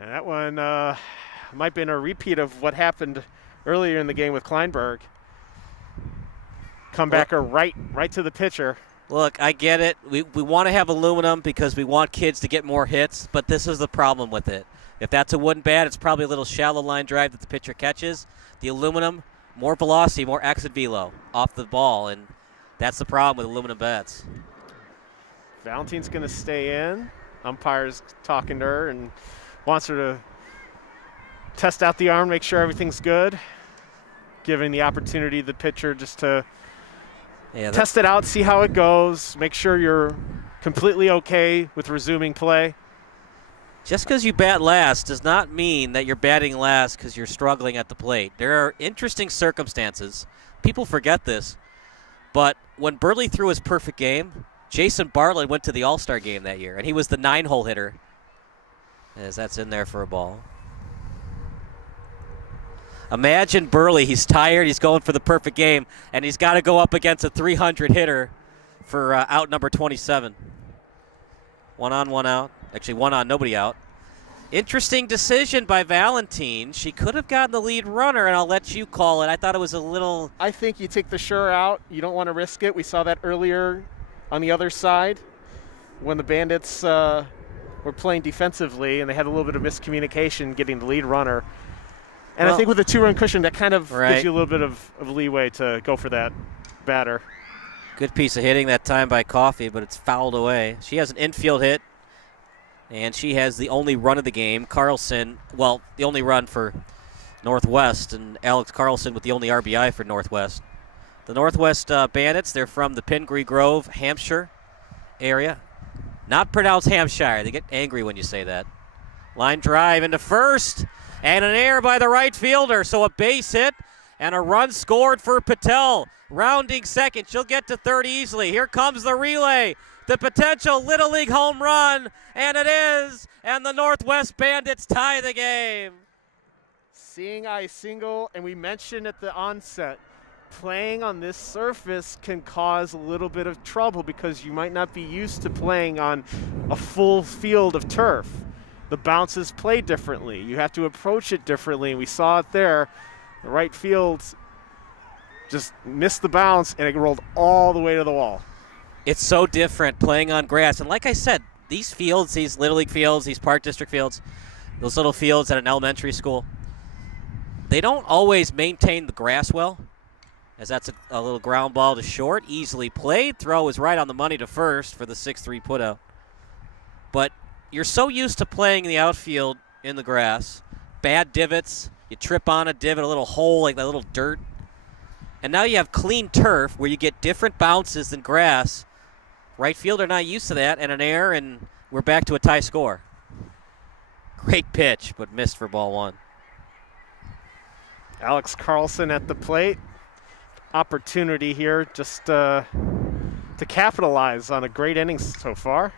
And that one might have been a repeat of what happened earlier in the game with Kleinberg. Comebacker right to the pitcher. Look, I get it. We want to have aluminum because we want kids to get more hits, but this is the problem with it. If that's a wooden bat, it's probably a little shallow line drive that the pitcher catches. The aluminum, more velocity, more exit velo off the ball, and that's the problem with aluminum bats. Valentine's going to stay in. Umpire's talking to her and wants her to test out the arm, make sure everything's good, giving the opportunity to the pitcher just to test it out, see how it goes, make sure you're completely okay with resuming play. Just because you bat last does not mean that you're batting last because you're struggling at the plate. There are interesting circumstances. People forget this. But when Burley threw his perfect game, Jason Bartlett went to the All-Star game that year, and he was the 9-hole hitter. As that's in there for a ball. Imagine Burley, he's tired, he's going for the perfect game, and he's got to go up against a 300 hitter for out number 27. 1 on, 1 out. Actually, 1 on, nobody out. Interesting decision by Valentine. She could have gotten the lead runner, and I'll let you call it. I thought it was a little... I think you take the sure out. You don't want to risk it. We saw that earlier on the other side when the Bandits were playing defensively, and they had a little bit of miscommunication getting the lead runner. And I think with a 2-run cushion, that kind of gives you a little bit of leeway to go for that batter. Good piece of hitting that time by Coffey, but it's fouled away. She has an infield hit, and she has the only run of the game. Carlson, well, the only run for Northwest, and Alex Carlson with the only RBI for Northwest. The Northwest Bandits, they're from the Pingree Grove, Hampshire area. Not pronounced Hampshire. They get angry when you say that. Line drive into first, and an error by the right fielder. So a base hit and a run scored for Patel. Rounding second. She'll get to third easily. Here comes the relay. The potential Little League home run, and it is. And the Northwest Bandits tie the game. Seeing eye single, and we mentioned at the onset, playing on this surface can cause a little bit of trouble because you might not be used to playing on a full field of turf. The bounces play differently. You have to approach it differently, and we saw it there. The right field just missed the bounce, and it rolled all the way to the wall. It's so different playing on grass. And like I said, these fields, these Little League fields, these Park District fields, those little fields at an elementary school, they don't always maintain the grass well, as that's a little ground ball to short, easily played. Throw is right on the money to first for the 6-3 putout. But you're so used to playing in the outfield in the grass, bad divots, you trip on a divot, a little hole, like that little dirt. And now you have clean turf where you get different bounces than grass. Right fielder not used to that, and an error, and we're back to a tie score. Great pitch, but missed for ball 1. Alex Carlson at the plate. Opportunity here just to capitalize on a great inning so far.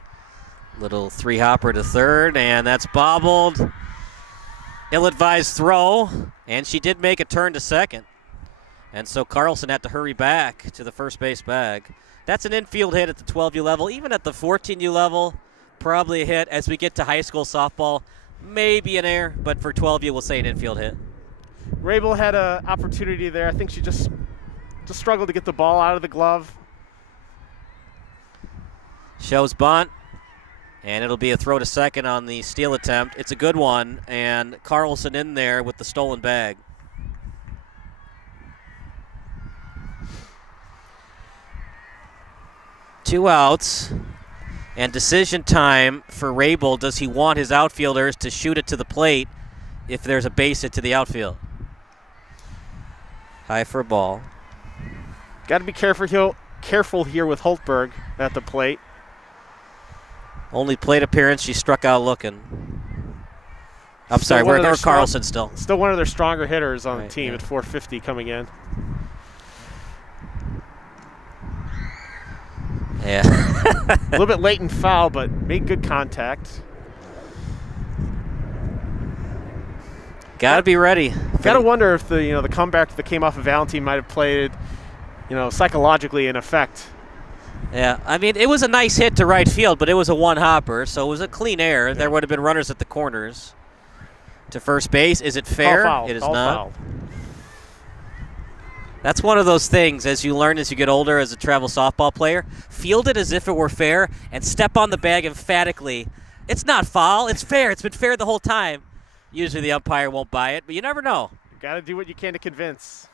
Little three-hopper to third, and that's bobbled. Ill-advised throw, and she did make a turn to second. And so Carlson had to hurry back to the first base bag. That's an infield hit at the 12U level. Even at the 14U level, probably a hit. As we get to high school softball, maybe an error, but for 12U, we'll say an infield hit. Rabel had an opportunity there. I think she just struggled to get the ball out of the glove. Shows bunt, and it'll be a throw to second on the steal attempt. It's a good one, and Carlson in there with the stolen bag. Two outs, and decision time for Rabel. Does he want his outfielders to shoot it to the plate if there's a base hit to the outfield? High for a ball. Got to be careful here with Holtberg at the plate. Only plate appearance, she struck out looking. I'm sorry, we're Carlson still. Still one of their stronger hitters on the Right, team yeah. at 450 coming in. Yeah. A little bit late and foul, but made good contact. Got to be ready. Got to wonder if the comeback that came off of Valentine might have played, psychologically in effect. Yeah, I mean, it was a nice hit to right field, but it was a one-hopper, so it was a clean error. There would have been runners at the corners. To first base, is it fair? Foul. It is All not. fouled. That's one of those things, as you learn as you get older as a travel softball player, field it as if it were fair and step on the bag emphatically. It's not foul. It's fair. It's been fair the whole time. Usually the umpire won't buy it, but you never know. You got to do what you can to convince.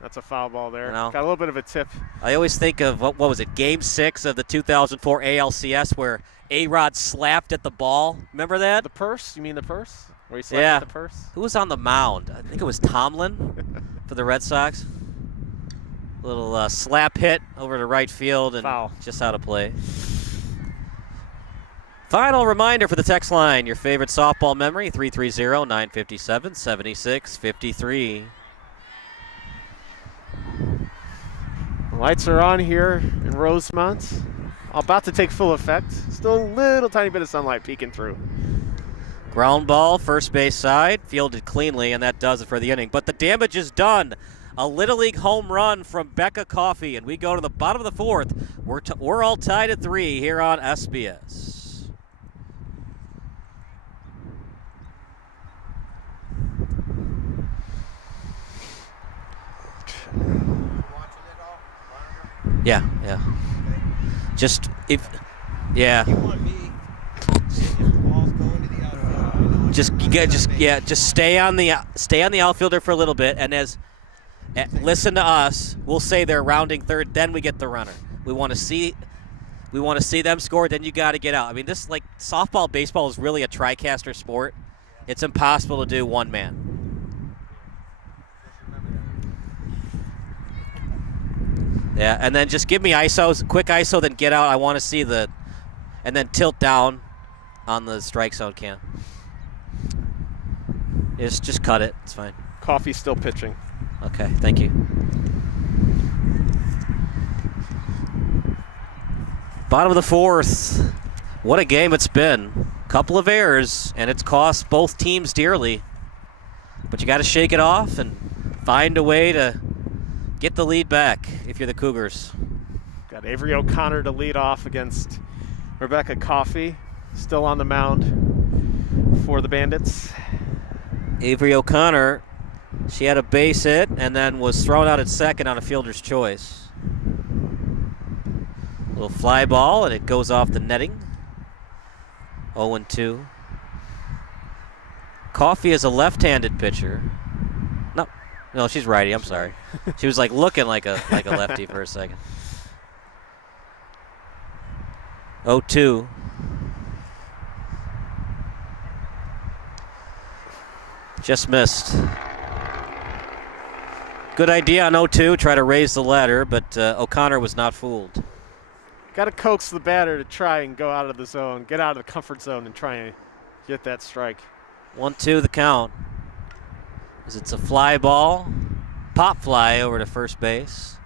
That's a foul ball there. You know. Got a little bit of a tip. I always think of, what was it, Game 6 of the 2004 ALCS where A-Rod slapped at the ball. Remember that? The purse? You mean the purse? Where he slapped Yeah. at the purse? Who was on the mound? I think it was Tomlin for the Red Sox. Little slap hit over to right field and Foul. just out of play. Final reminder for the text line, your favorite softball memory, 330-957-7653. The lights are on here in Rosemont. About to take full effect. Still a little tiny bit of sunlight peeking through. Ground ball, first base side, fielded cleanly, and that does it for the inning. But the damage is done. A Little League home run from Becca Coffey, and we go to the bottom of the fourth. We're all tied at 3 here on SBS. Yeah. Just yeah. You want me if the ball's going to the outfield. Just stay on the outfielder for a little bit, and listen to us. We'll say they're rounding third, then we get the runner. We want to see them score. Then you got to get out. I mean, this softball, baseball is really a TriCaster sport. It's impossible to do one man. Yeah, and then just give me ISOs, quick ISO, then get out. I want to see and then tilt down on the strike zone can. Just cut it. It's fine. Coffee's still pitching. Okay, thank you. Bottom of the fourth. What a game it's been. Couple of errors, and it's cost both teams dearly. But you got to shake it off and find a way to get the lead back if you're the Cougars. Got Avery O'Connor to lead off against Rebecca Coffey, still on the mound for the Bandits. Avery O'Connor, she had a base hit and then was thrown out at second on a fielder's choice. Little fly ball, and it goes off the netting. 0-2. Coffey is a left-handed pitcher. No, she's righty. I'm sorry. She was looking like a lefty for a second. 0-2. Just missed. Good idea on 0-2. Try to raise the ladder, but O'Connor was not fooled. Got to coax the batter to try and go out of the zone, get out of the comfort zone and try and get that strike. 1-2 the count. As it's a fly ball. Pop fly over to first base.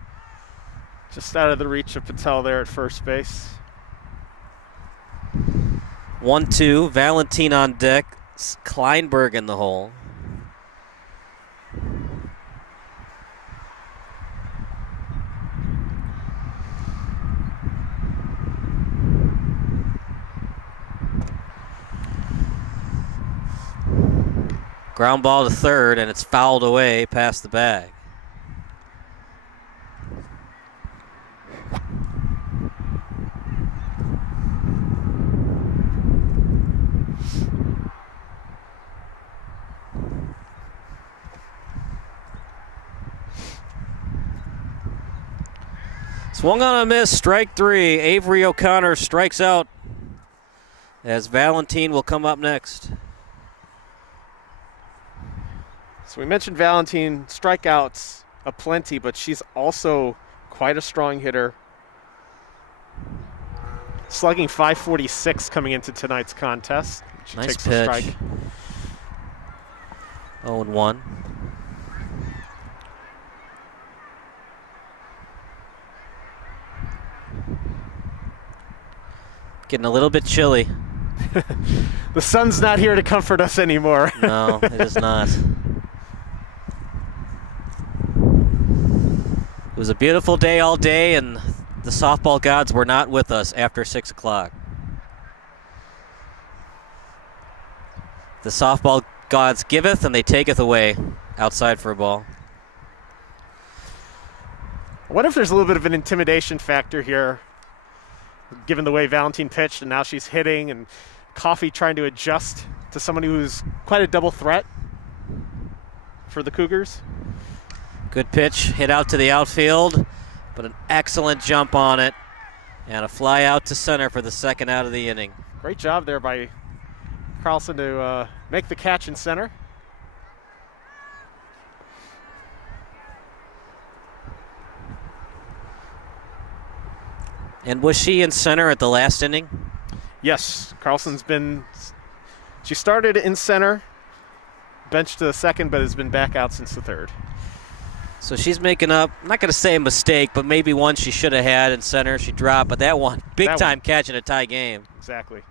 Just out of the reach of Patel there at first base. 1-2. Valentine on deck. Kleinberg in the hole. Ground ball to third, and it's fouled away past the bag. Swung on a miss, strike three. Avery O'Connor strikes out as Valentine will come up next. So we mentioned Valentine, strikeouts aplenty, but she's also quite a strong hitter. Slugging .546 coming into tonight's contest. She Nice takes pitch. the strike. 0-1. Getting a little bit chilly. The sun's not here to comfort us anymore. No, it is not. It was a beautiful day all day, and the softball gods were not with us after 6 o'clock. The softball gods giveth, and they taketh away outside for a ball. I wonder if there's a little bit of an intimidation factor here, given the way Valentine pitched, and now she's hitting, and Coffey trying to adjust to somebody who's quite a double threat for the Cougars. Good pitch, hit out to the outfield, but an excellent jump on it, and a fly out to center for the second out of the inning. Great job there by Carlson to make the catch in center. And was she in center at the last inning? Yes, she started in center, benched to the second, but has been back out since the third. So she's making up, I'm not going to say a mistake, but maybe one she should have had in center. She dropped, but that one, big time catch in a tie game. Exactly.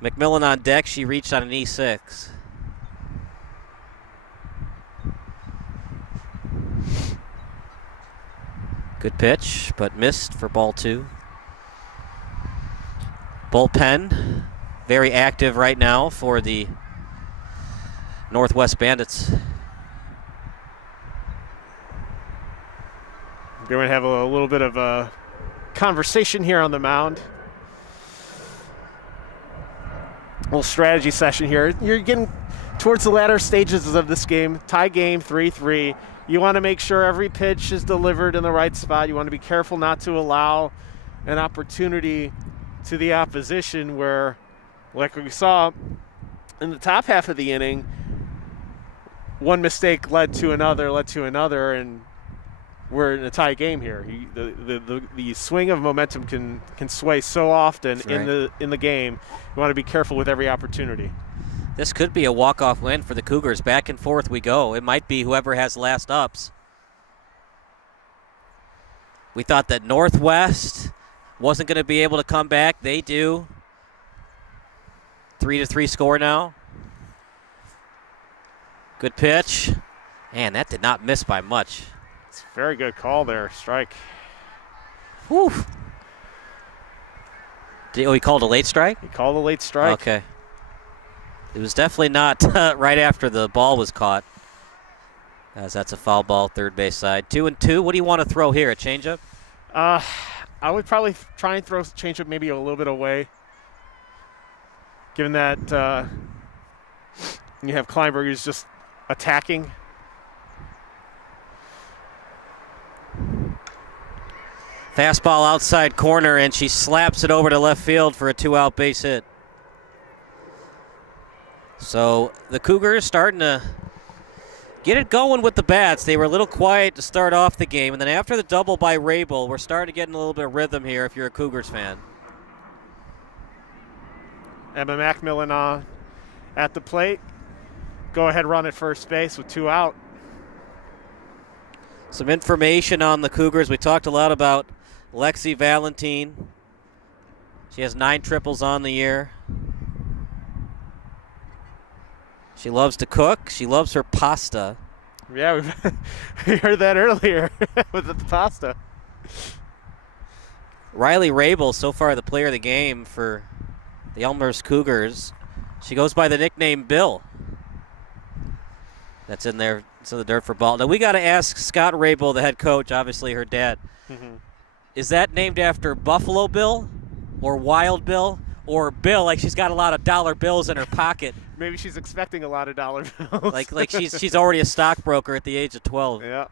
McMillan on deck, she reached on an E6. Good pitch, but missed for ball two. Bullpen, very active right now for the Northwest Bandits. We're going to have a little bit of a conversation here on the mound. A little strategy session here. You're getting towards the latter stages of this game. Tie game, 3-3. You want to make sure every pitch is delivered in the right spot. You want to be careful not to allow an opportunity to the opposition where, like we saw in the top half of the inning, one mistake led to another, and we're in a tie game here. The swing of momentum can sway so often in the game. You want to be careful with every opportunity. This could be a walk-off win for the Cougars. Back and forth we go. It might be whoever has last ups. We thought that Northwest wasn't going to be able to come back. They do. 3-3 score now. Good pitch. And that did not miss by much. It's a very good call there. Strike. Whew. He called a late strike? He called a late strike. Okay. It was definitely not right after the ball was caught, as that's a foul ball, third base side. 2-2. What do you want to throw here? A changeup? I would probably try and throw changeup maybe a little bit away, given that you have Kleinberg who's just attacking. Fastball outside corner, and she slaps it over to left field for a 2-out base hit. So the Cougars starting to get it going with the bats. They were a little quiet to start off the game, and then after the double by Rabel, we're starting to get in a little bit of rhythm here if you're a Cougars fan. Emma McMillan at the plate. Go ahead run at first base with 2 out. Some information on the Cougars. We talked a lot about Lexi Valentine. She has 9 triples on the year. She loves to cook. She loves her pasta. Yeah, we heard that earlier with the pasta. Riley Rabel, so far the player of the game for the Elmhurst Cougars. She goes by the nickname Bill. That's in there. It's in the dirt for ball. Now we got to ask Scott Rabel, the head coach, obviously her dad. Mm-hmm. Is that named after Buffalo Bill or Wild Bill or Bill, like she's got a lot of dollar bills in her pocket? Maybe she's expecting a lot of dollar bills. like she's already a stockbroker at the age of 12. Yeah.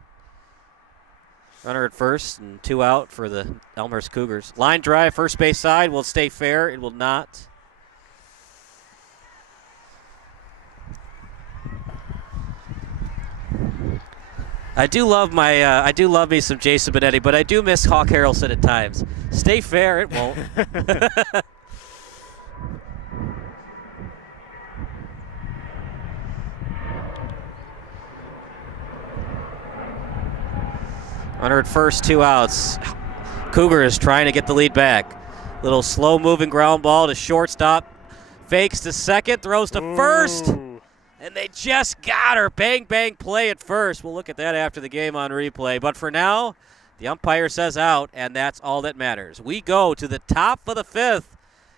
Runner at first and 2 out for the Elmhurst Cougars. Line drive, first base side will stay fair. It will not. I do love me some Jason Benetti, but I do miss Hawk Harrelson at times. Stay fair, it won't. Runner at first, 2 outs. Cougars trying to get the lead back. Little slow-moving ground ball to shortstop. Fakes to second, throws to first. And they just got her. Bang, bang play at first. We'll look at that after the game on replay. But for now, the umpire says out, and that's all that matters. We go to the top of the 5th.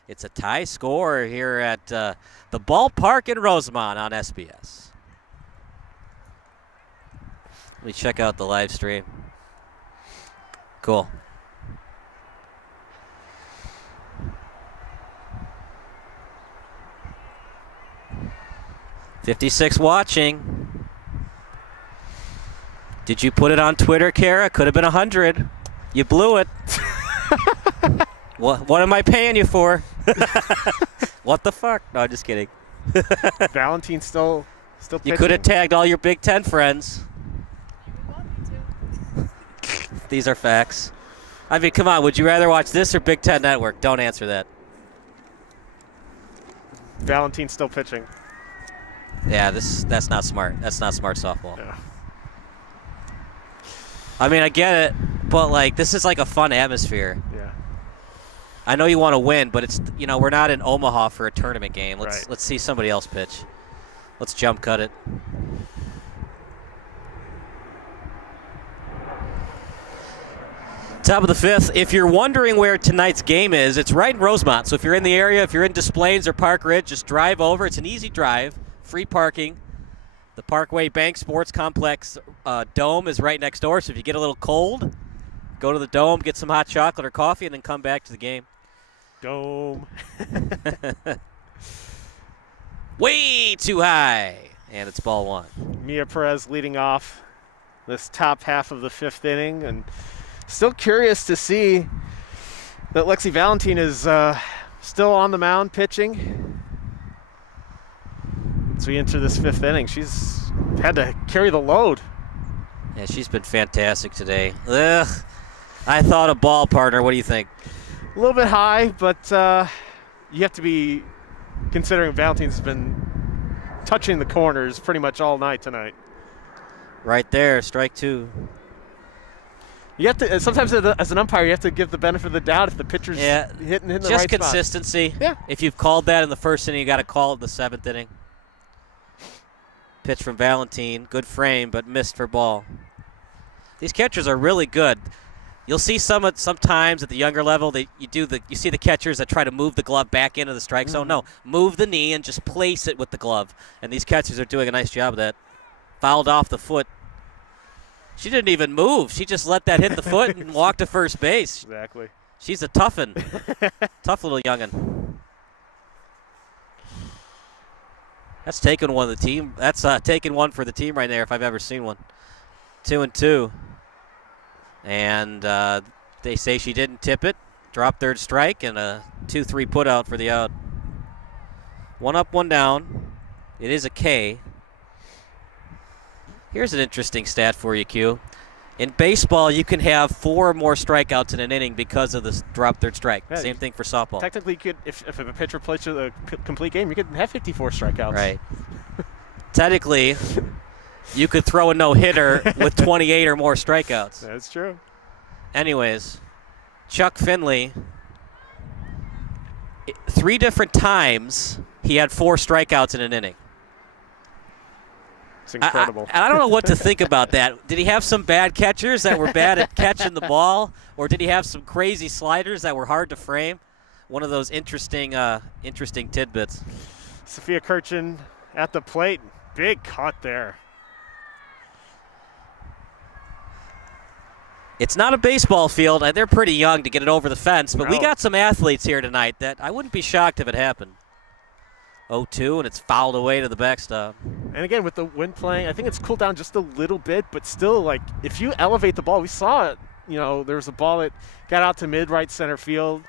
It's a tie score here at the ballpark in Rosemont on SBS. Let me check out the live stream. Cool. '56 watching. Did you put it on Twitter, Kara? Could have been 100. You blew it. What am I paying you for? What the fuck? No, just kidding. Valentine's still pitching. You could have tagged all your Big Ten friends. These are facts. I mean, come on. Would you rather watch this or Big Ten Network? Don't answer that. Valentine's still pitching. Yeah, that's not smart. That's not smart softball. Yeah. I mean, I get it, but like this is like a fun atmosphere. Yeah. I know you want to win, but it's we're not in Omaha for a tournament game. Right. Let's see somebody else pitch. Let's jump cut it. Top of the 5th. If you're wondering where tonight's game is, it's right in Rosemont. So if you're in the area, if you're in Des Plaines or Park Ridge, just drive over. It's an easy drive, free parking. The Parkway Bank Sports Complex Dome is right next door. So if you get a little cold, go to the Dome, get some hot chocolate or coffee, and then come back to the game. Dome. Way too high. And it's ball 1. Mia Perez leading off this top half of the 5th inning. And still curious to see that Lexi Valentine is still on the mound pitching. As we enter this 5th inning, she's had to carry the load. Yeah, she's been fantastic today. Ugh. I thought a ball, partner. What do you think? A little bit high, but you have to be considering Valentine's been touching the corners pretty much all night tonight. Right there, strike 2. You have to sometimes as an umpire, you have to give the benefit of the doubt if the pitcher's hitting the right spot. Just consistency. Yeah. If you've called that in the 1st inning, you got to call it in the 7th inning. Pitch from Valentine, good frame, but missed for ball. These catchers are really good. You'll see sometimes at the younger level you see the catchers that try to move the glove back into the strike zone. No, move the knee and just place it with the glove. And these catchers are doing a nice job of that. Fouled off the foot. She didn't even move. She just let that hit the foot and walked to first base. Exactly. She's a toughin'. Tough little youngin'. That's taking one of the team. That's taking one for the team right there if I've ever seen one. 2-2. And they say she didn't tip it. Drop 3rd strike and a 2-3 put out for the out. 1 up, 1 down. It is a K. Here's an interesting stat for you, Q. In baseball, you can have 4 or more strikeouts in an inning because of the drop 3rd strike. Yeah, Same thing for softball. Technically, you could, if a pitcher plays a complete game, you could have 54 strikeouts. Right. Technically, you could throw a no-hitter with 28 or more strikeouts. That's true. Anyways, Chuck Finley 3 different times he had 4 strikeouts in an inning. It's incredible. I don't know what to think about that. Did he have some bad catchers that were bad at catching the ball, or did he have some crazy sliders that were hard to frame? One of those interesting tidbits. Sophia Kirchen at the plate. Big cut there. It's not a baseball field, and they're pretty young to get it over the fence, but we No. got some athletes here tonight that I wouldn't be shocked if it happened. 0-2, and it's fouled away to the backstop. And again, with the wind playing, I think it's cooled down just a little bit, but still, like, if you elevate the ball, we saw it. You know, there was a ball that got out to mid-right center field.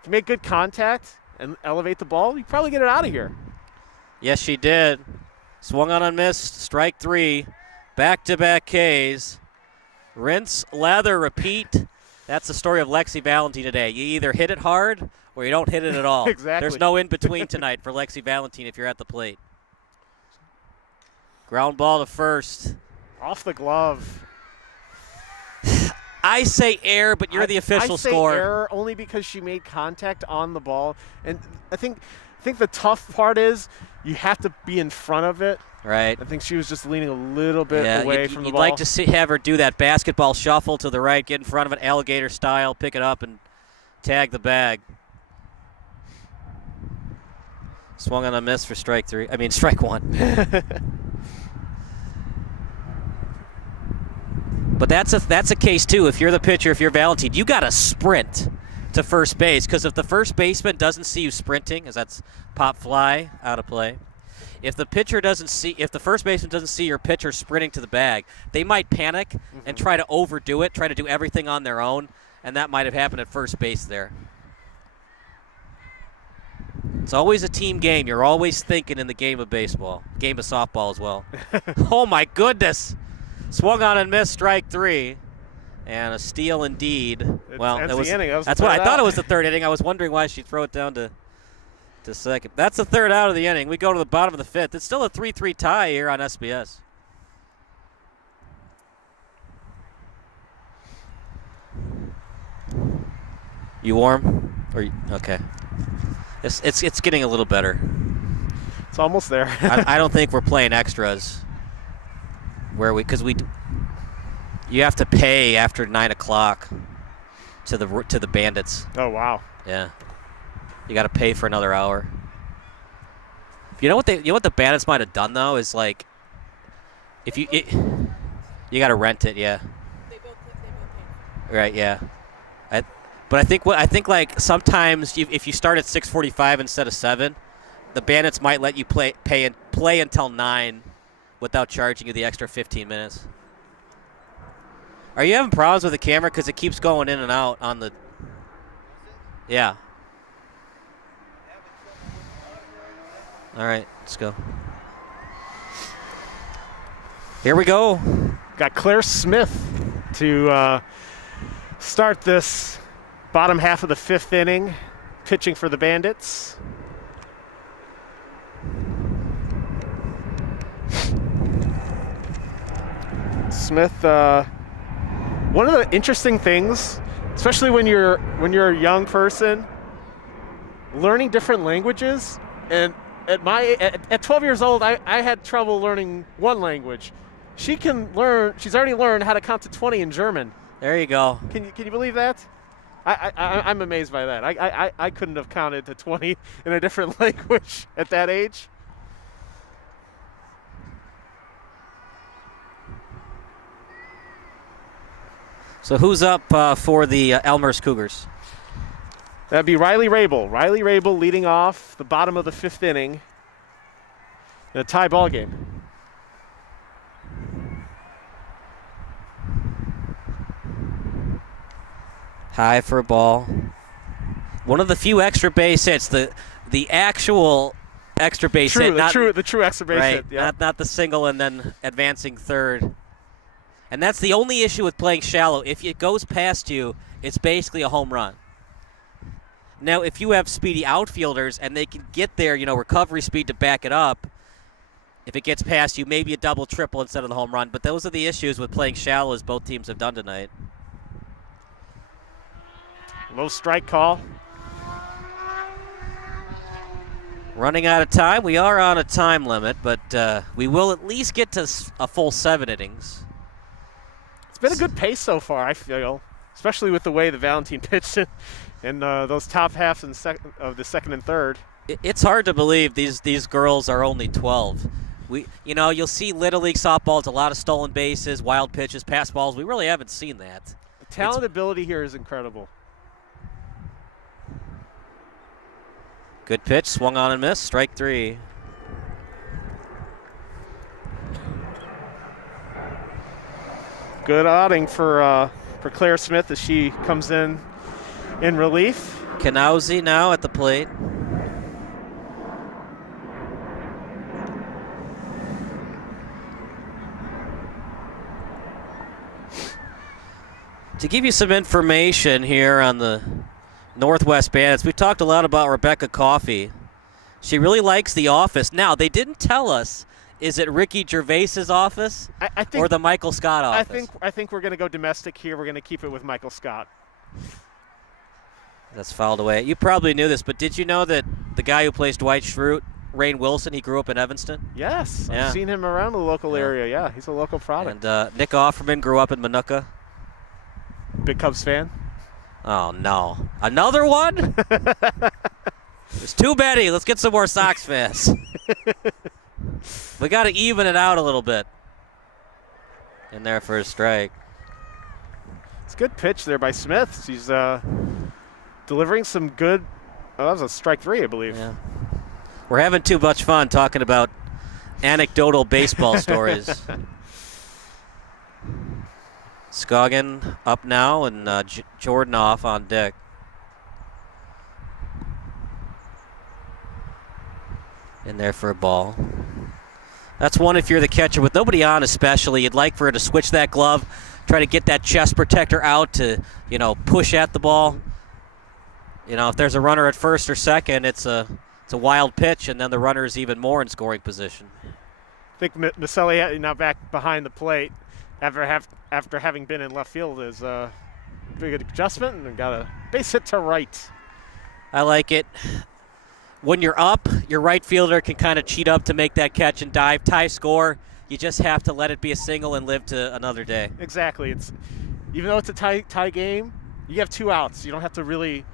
If you make good contact and elevate the ball, you probably get it out of here. Yes, she did. Swung on and missed. Strike 3. Back-to-back Ks. Rinse, lather, repeat. That's the story of Lexi Valentine today. You either hit it hard or you don't hit it at all. Exactly. There's no in-between tonight for Lexi Valentine if you're at the plate. Ground ball to first. Off the glove. I say error, but you're the official I say scorer. error only because she made contact on the ball. And I think the tough part is you have to be in front of it. Right. I think she was just leaning a little bit away from the you'd ball. like to have her do that basketball shuffle to the right, get in front of it, alligator style, pick it up, and tag the bag. Swung on a miss for strike 1. But that's a case too. If you're the pitcher, if you're Valentine, you got to sprint to first base, because if the first baseman doesn't see you sprinting, as that's pop fly out of play. If the first baseman doesn't see your pitcher sprinting to the bag, they might panic and try to overdo it, try to do everything on their own, and that might have happened at first base there. It's always a team game. You're always thinking in the game of baseball, game of softball as well. Oh my goodness! Swung on and missed, strike 3, and a steal indeed. Well, ends the inning. That's what I thought it was the third inning. I was wondering why she'd throw it down to second. That's the third out of the inning. We go to the bottom of the 5th. It's still a 3-3 tie here on SBS. You warm? Okay. It's getting a little better. It's almost there. I don't think we're playing extras. Because you have to pay after 9 o'clock to the Bandits. Oh wow. Yeah. You got to pay for another hour. You know what the Bandits might have done though is like, if you got to rent it, yeah. They both paid. Right, yeah. But I think like sometimes if you start at 6:45 instead of 7, the Bandits might let you play until 9 without charging you the extra 15 minutes. Are you having problems with the camera because it keeps going in and out on the? Yeah. All right, let's go. Here we go. Got Claire Smith to start this bottom half of the 5th inning, pitching for the Bandits. Smith, one of the interesting things, especially when you're a young person, learning different languages. And at 12 years old, I had trouble learning one language. She's already learned how to count to 20 in German. There you go. Can you believe that? I'm amazed by that. I couldn't have counted to 20 in a different language at that age. So who's up for the Elmhurst Cougars? That'd be Riley Rabel. Riley Rabel leading off the bottom of the 5th inning in a tie ball game. High for a ball. One of the few extra base hits. The actual extra base hit. The true extra base right, hit. Yeah. Not the single and then advancing third. And that's the only issue with playing shallow. If it goes past you, it's basically a home run. Now, if you have speedy outfielders and they can get their, recovery speed to back it up, if it gets past you, maybe a double, triple instead of the home run. But those are the issues with playing shallow, as both teams have done tonight. Low strike call. Running out of time. We are on a time limit, but we will at least get to a full 7 innings. It's been a good pace so far, I feel, especially with the way the Valentine pitched in those top halves of the second and third. It's hard to believe these girls are only 12. You'll see Little League softball. It's a lot of stolen bases, wild pitches, pass balls. We really haven't seen that. The talent ability here is incredible. Good pitch, swung on and missed, strike 3. Good outing for Claire Smith as she comes in relief. Kanauzi now at the plate. To give you some information here on the Northwest Bandits, we've talked a lot about Rebecca Coffey. She really likes the office. Now, they didn't tell us, is it Ricky Gervais's office I think, or the Michael Scott office? I think we're going to go domestic here. We're going to keep it with Michael Scott. That's fouled away. You probably knew this, but did you know that the guy who plays Dwight Schrute, Rainn Wilson, he grew up in Evanston? Yes, Yeah. I've seen him around the local area. Yeah, he's a local product. And Nick Offerman grew up in Minooka. Big Cubs fan? Oh, no. Another one? There's too many. Let's get some more Sox fans. We got to even it out a little bit. In there for a strike. It's a good pitch there by Smith. She's delivering some good. Oh, that was a strike 3, I believe. Yeah. We're having too much fun talking about anecdotal baseball stories. Scoggin up now, and Jordan off on deck. In there for a ball. That's one if you're the catcher with nobody on especially. You'd like for her to switch that glove, try to get that chest protector out to, push at the ball. If there's a runner at first or second, it's a wild pitch, and then the runner is even more in scoring position. I think Maselli now back behind the plate after having been in left field is a pretty good adjustment, and got a base hit to right. I like it. When you're up, your right fielder can kind of cheat up to make that catch and dive. Tie score, you just have to let it be a single and live to another day. Exactly. Even though it's a tie game, you have 2 outs. You don't have to really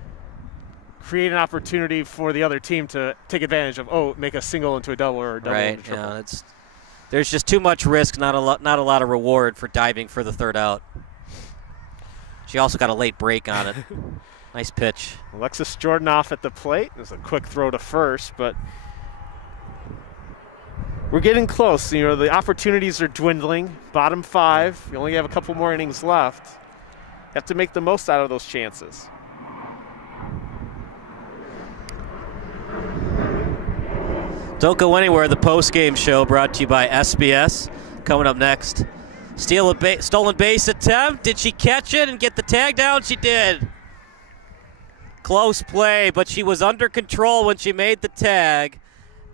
create an opportunity for the other team to take advantage of, make a single into a double or a double into a triple. Yeah, there's just too much risk, not a lot of reward for diving for the third out. She also got a late break on it. Nice pitch. Alexis Jordan off at the plate. There's a quick throw to first, but we're getting close. The opportunities are dwindling. Bottom 5. You only have a couple more innings left. You have to make the most out of those chances. Don't go anywhere. The post-game show brought to you by SBS. Coming up next. Stolen base attempt. Did she catch it and get the tag down? She did. Close play, but she was under control when she made the tag.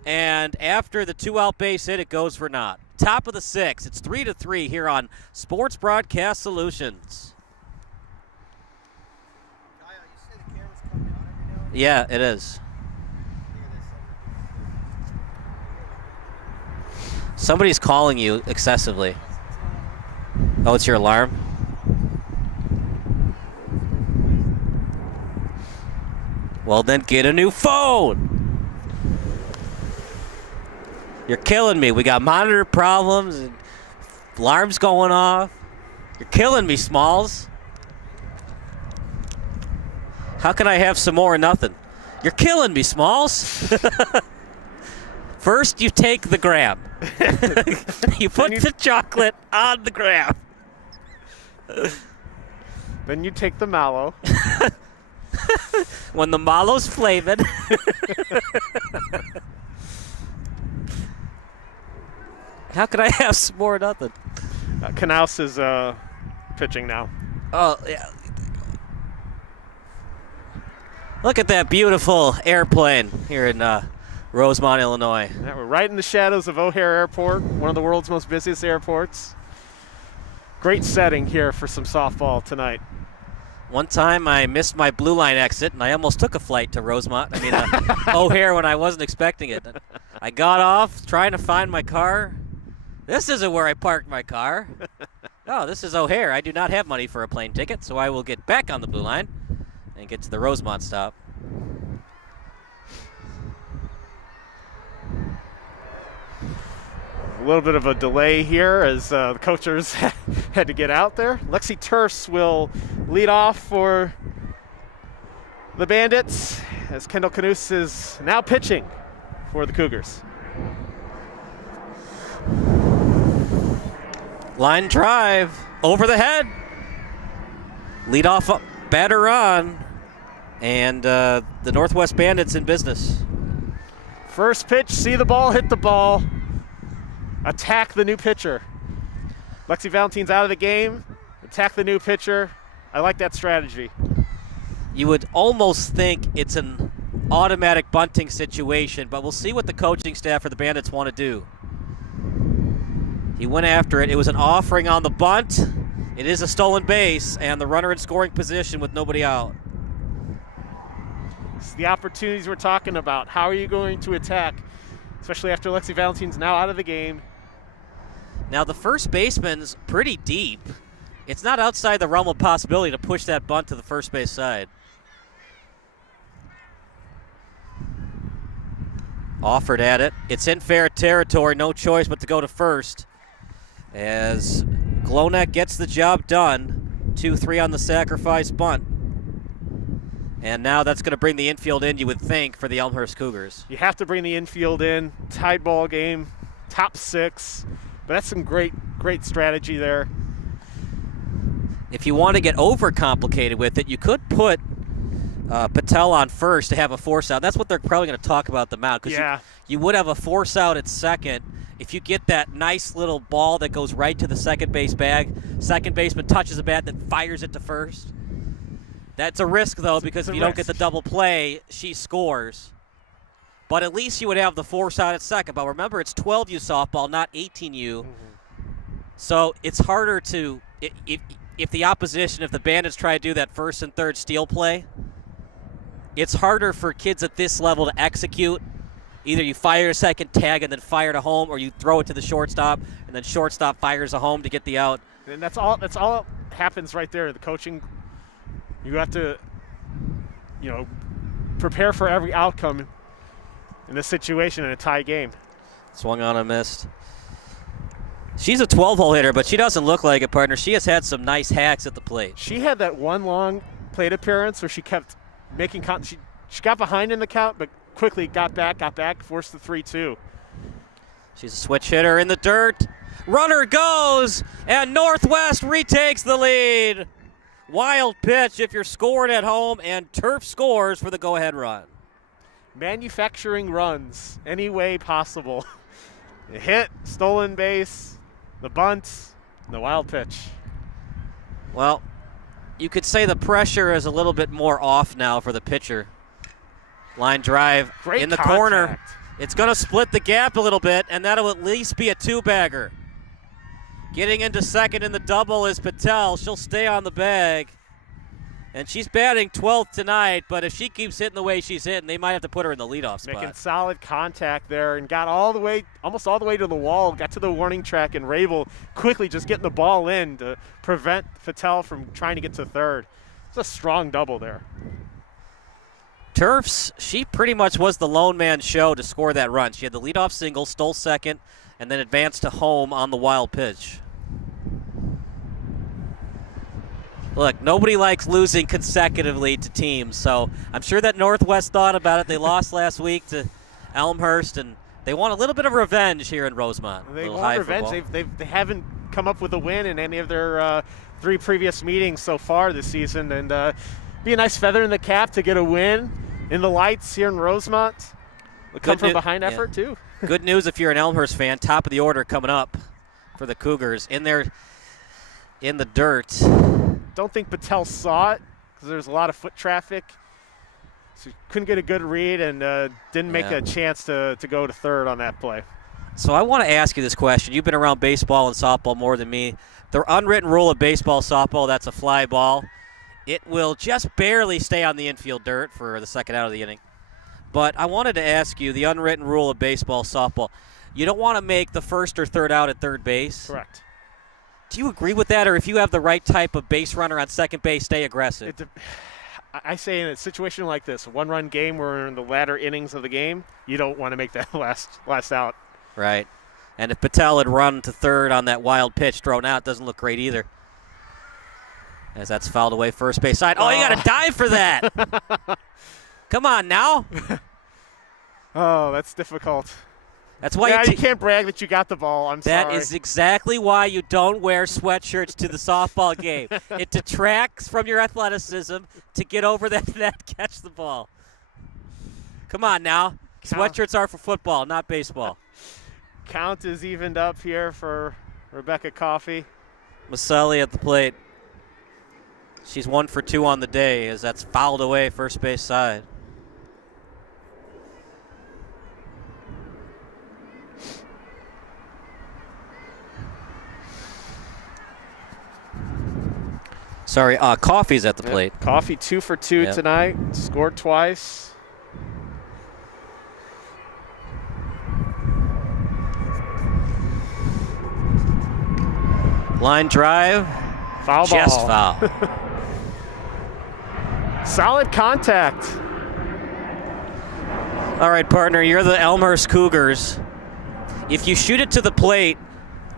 And after the 2-out base hit, it goes for naught. Top of the 6th. It's 3-3 here on Sports Broadcast Solutions. Kyle, you say the cameras come down every now and then? Yeah, it is. Somebody's calling you excessively. Oh, it's your alarm? Well, then get a new phone. You're killing me. We got monitor problems and alarms going off. You're killing me, Smalls. How can I have some more or nothing? You're killing me, Smalls. First, you take the gram. You put the chocolate on the gram. Then you take the mallow. When the mallow's flavored. How could I have some more or nothing? Knaus is pitching now. Oh, yeah. Look at that beautiful airplane here in Rosemont, Illinois. Yeah, we're right in the shadows of O'Hare Airport, one of the world's most busiest airports. Great setting here for some softball tonight. One time I missed my blue line exit, and I almost took a flight to O'Hare when I wasn't expecting it. I got off trying to find my car. This isn't where I parked my car. Oh, this is O'Hare. I do not have money for a plane ticket, so I will get back on the blue line and get to the Rosemont stop. A little bit of a delay here as the coachers had to get out there. Lexi Turfs will lead off for the Bandits as Kendall Canoose is now pitching for the Cougars. Line drive over the head. Lead off batter on, and the Northwest Bandits in business. First pitch, see the ball, hit the ball. Attack the new pitcher. Lexi Valentine's out of the game. Attack the new pitcher. I like that strategy. You would almost think it's an automatic bunting situation, but we'll see what the coaching staff for the Bandits want to do. He went after it. It was an offering on the bunt. It is a stolen base, and the runner in scoring position with nobody out. It's the opportunities we're talking about. How are you going to attack, especially after Lexi Valentine's now out of the game? Now, the first baseman's pretty deep. It's not outside the realm of possibility to push that bunt to the first base side. Offered at it. It's in fair territory. No choice but to go to first. As Glonek gets the job done. 2-3 on the sacrifice bunt. And now that's going to bring the infield in, you would think, for the Elmhurst Cougars. You have to bring the infield in. Tied ball game. Top six. But that's some great strategy there. If you want to get overcomplicated with it, you could put Patel on first to have a force out. That's what they're probably going to talk about the mound. Because you would have a force out at second. If you get that nice little ball that goes right to the second base bag, second baseman touches the bat, then fires it to first. That's a risk, though, because if you don't get the double play, she scores. But at least you would have the force out at second. But remember, it's 12U softball, not 18U. Mm-hmm. So it's harder to, if the opposition, if the Bandits try to do that first and third steal play, it's harder for kids at this level to execute. Either you fire a second tag and then fire to home, or you throw it to the shortstop, and then shortstop fires a home to get the out. And that's all that happens right there. The coaching, you have to, prepare for every outcome in this situation in a tie game. Swung on and missed. She's a 12-hole hitter, but she doesn't look like it, partner. She has had some nice hacks at the plate. She had that one long plate appearance where she kept making count. She got behind in the count, but quickly got back, forced the 3-2. She's a switch hitter in the dirt. Runner goes, and Northwest retakes the lead. Wild pitch if you're scoring at home, and Turf scores for the go-ahead run. Manufacturing runs any way possible. A hit, stolen base, the bunt, the wild pitch. Well, you could say the pressure is a little bit more off now for the pitcher. Line drive in the corner. It's going to split the gap a little bit, and that'll at least be a two-bagger. Getting into second in the double is Patel. She'll stay on the bag. And she's batting 12th tonight, but if she keeps hitting the way she's hitting, they might have to put her in the leadoff spot. Making solid contact there and got almost all the way to the wall, got to the warning track, and Rabel quickly just getting the ball in to prevent Patel from trying to get to third. It's a strong double there. Turfs, she pretty much was the lone man show to score that run. She had the leadoff single, stole second, and then advanced to home on the wild pitch. Look, nobody likes losing consecutively to teams, so I'm sure that Northwest thought about it. They lost last week to Elmhurst, and they want a little bit of revenge here in Rosemont. They want revenge. They haven't come up with a win in any of their 3 previous meetings so far this season, and be a nice feather in the cap to get a win in the lights here in Rosemont. A come from behind effort, too. Good news if you're an Elmhurst fan. Top of the order coming up for the Cougars in there in the dirt. Don't think Patel saw it because there's a lot of foot traffic. So couldn't get a good read and didn't make a chance to go to third on that play. So I want to ask you this question. You've been around baseball and softball more than me. The unwritten rule of baseball, softball, that's a fly ball. It will just barely stay on the infield dirt for the second out of the inning. But I wanted to ask you, the unwritten rule of baseball, softball, you don't want to make the first or third out at third base. Correct. Do you agree with that, or if you have the right type of base runner on second base, stay aggressive? I say in a situation like this, a one-run game where we're in the latter innings of the game, you don't want to make that last out. Right. And if Patel had run to third on that wild pitch thrown out, doesn't look great either. As that's fouled away first base side. Oh, you got to dive for that. Come on now. Oh, that's difficult. That's why you can't brag that you got the ball. I'm sorry. That is exactly why you don't wear sweatshirts to the softball game. It detracts from your athleticism to get over that net, catch the ball. Come on now. Sweatshirts are for football, not baseball. Count is evened up here for Rebecca Coffey. Maselli at the plate. She's 1 for 2 on the day as that's fouled away first base side. Sorry, Coffey's at the plate. Coffey 2 for 2 tonight. Scored twice. Line drive. Foul ball. Just foul. Solid contact. All right, partner, you're the Elmhurst Cougars. If you shoot it to the plate,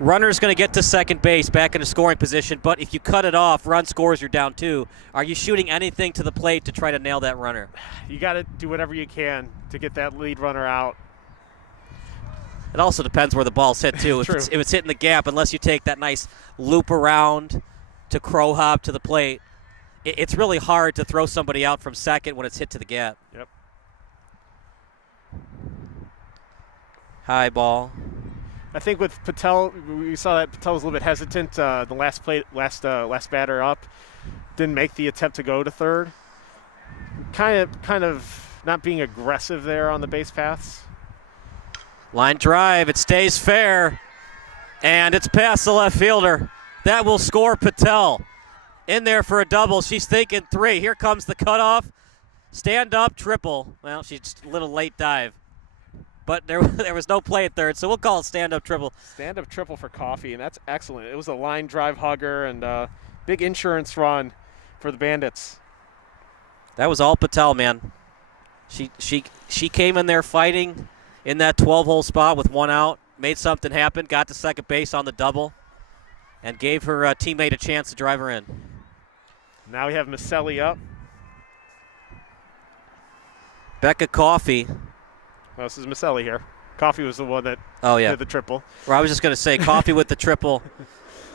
runner's going to get to second base, back in a scoring position, but if you cut it off, run scores, you're down 2. Are you shooting anything to the plate to try to nail that runner? You got to do whatever you can to get that lead runner out. It also depends where the ball's hit, too. If it's hitting the gap, unless you take that nice loop around to crow hop to the plate, it's really hard to throw somebody out from second when it's hit to the gap. Yep. High ball. I think with Patel, we saw that Patel was a little bit hesitant. The last batter up, didn't make the attempt to go to third. Kind of not being aggressive there on the base paths. Line drive, it stays fair, and it's past the left fielder. That will score Patel. In there for a double. She's thinking 3. Here comes the cutoff. Stand up, triple. Well, she's just a little late dive. But there was no play at third, so we'll call it stand-up triple. Stand-up triple for Coffey, and that's excellent. It was a line drive hugger and big insurance run for the Bandits. That was all Patel, man. She came in there fighting in that 12-hole spot with 1 out, made something happen, got to second base on the double, and gave her teammate a chance to drive her in. Now we have Maselli up. Becca Coffey. Well, this is Maselli here. Coffey was the one that did the triple. Well, I was just going to say Coffey with the triple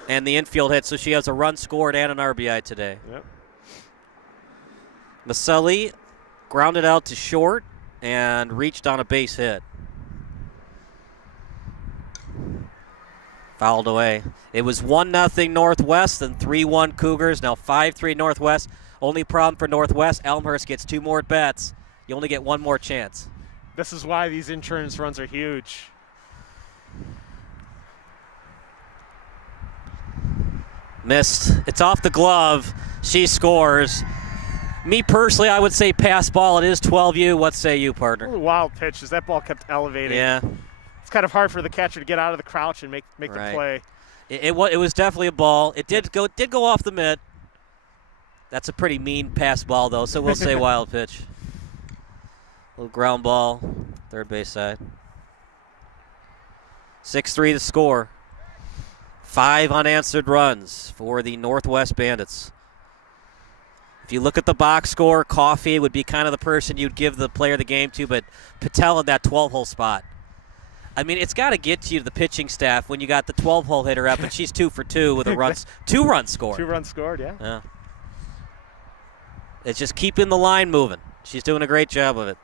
and the infield hit, so she has a run scored and an RBI today. Yep. Maselli grounded out to short and reached on a base hit. Fouled away. It was 1-0 Northwest and 3-1 Cougars. Now 5-3 Northwest. Only problem for Northwest, Elmhurst gets 2 more at bats. You only get 1 more chance. This is why these insurance runs are huge. Missed. It's off the glove. She scores. Me personally, I would say pass ball. It is 12U. What say you, partner? Wild pitch as that ball kept elevating. Yeah. It's kind of hard for the catcher to get out of the crouch and make the play. It was definitely a ball. It did go off the mitt. That's a pretty mean pass ball, though, so we'll say wild pitch. Little ground ball, third base side. 6-3 the score. 5 unanswered runs for the Northwest Bandits. If you look at the box score, Coffey would be kind of the person you'd give the player of the game to, but Patel in that 12-hole spot. I mean, it's got to get to you, the pitching staff, when you got the 12-hole hitter up, and she's 2 for 2 with a 2 runs scored. 2 runs scored, yeah. It's just keeping the line moving. She's doing a great job of it.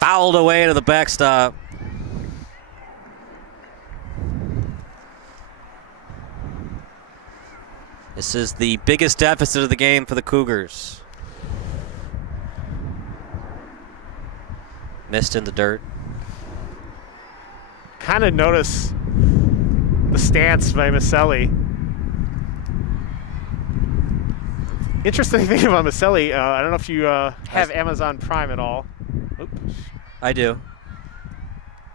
Fouled away to the backstop. This is the biggest deficit of the game for the Cougars. Missed in the dirt. Kind of notice the stance by Maselli. Interesting thing about Maselli, I don't know if you have Amazon Prime at all. Oops. I do.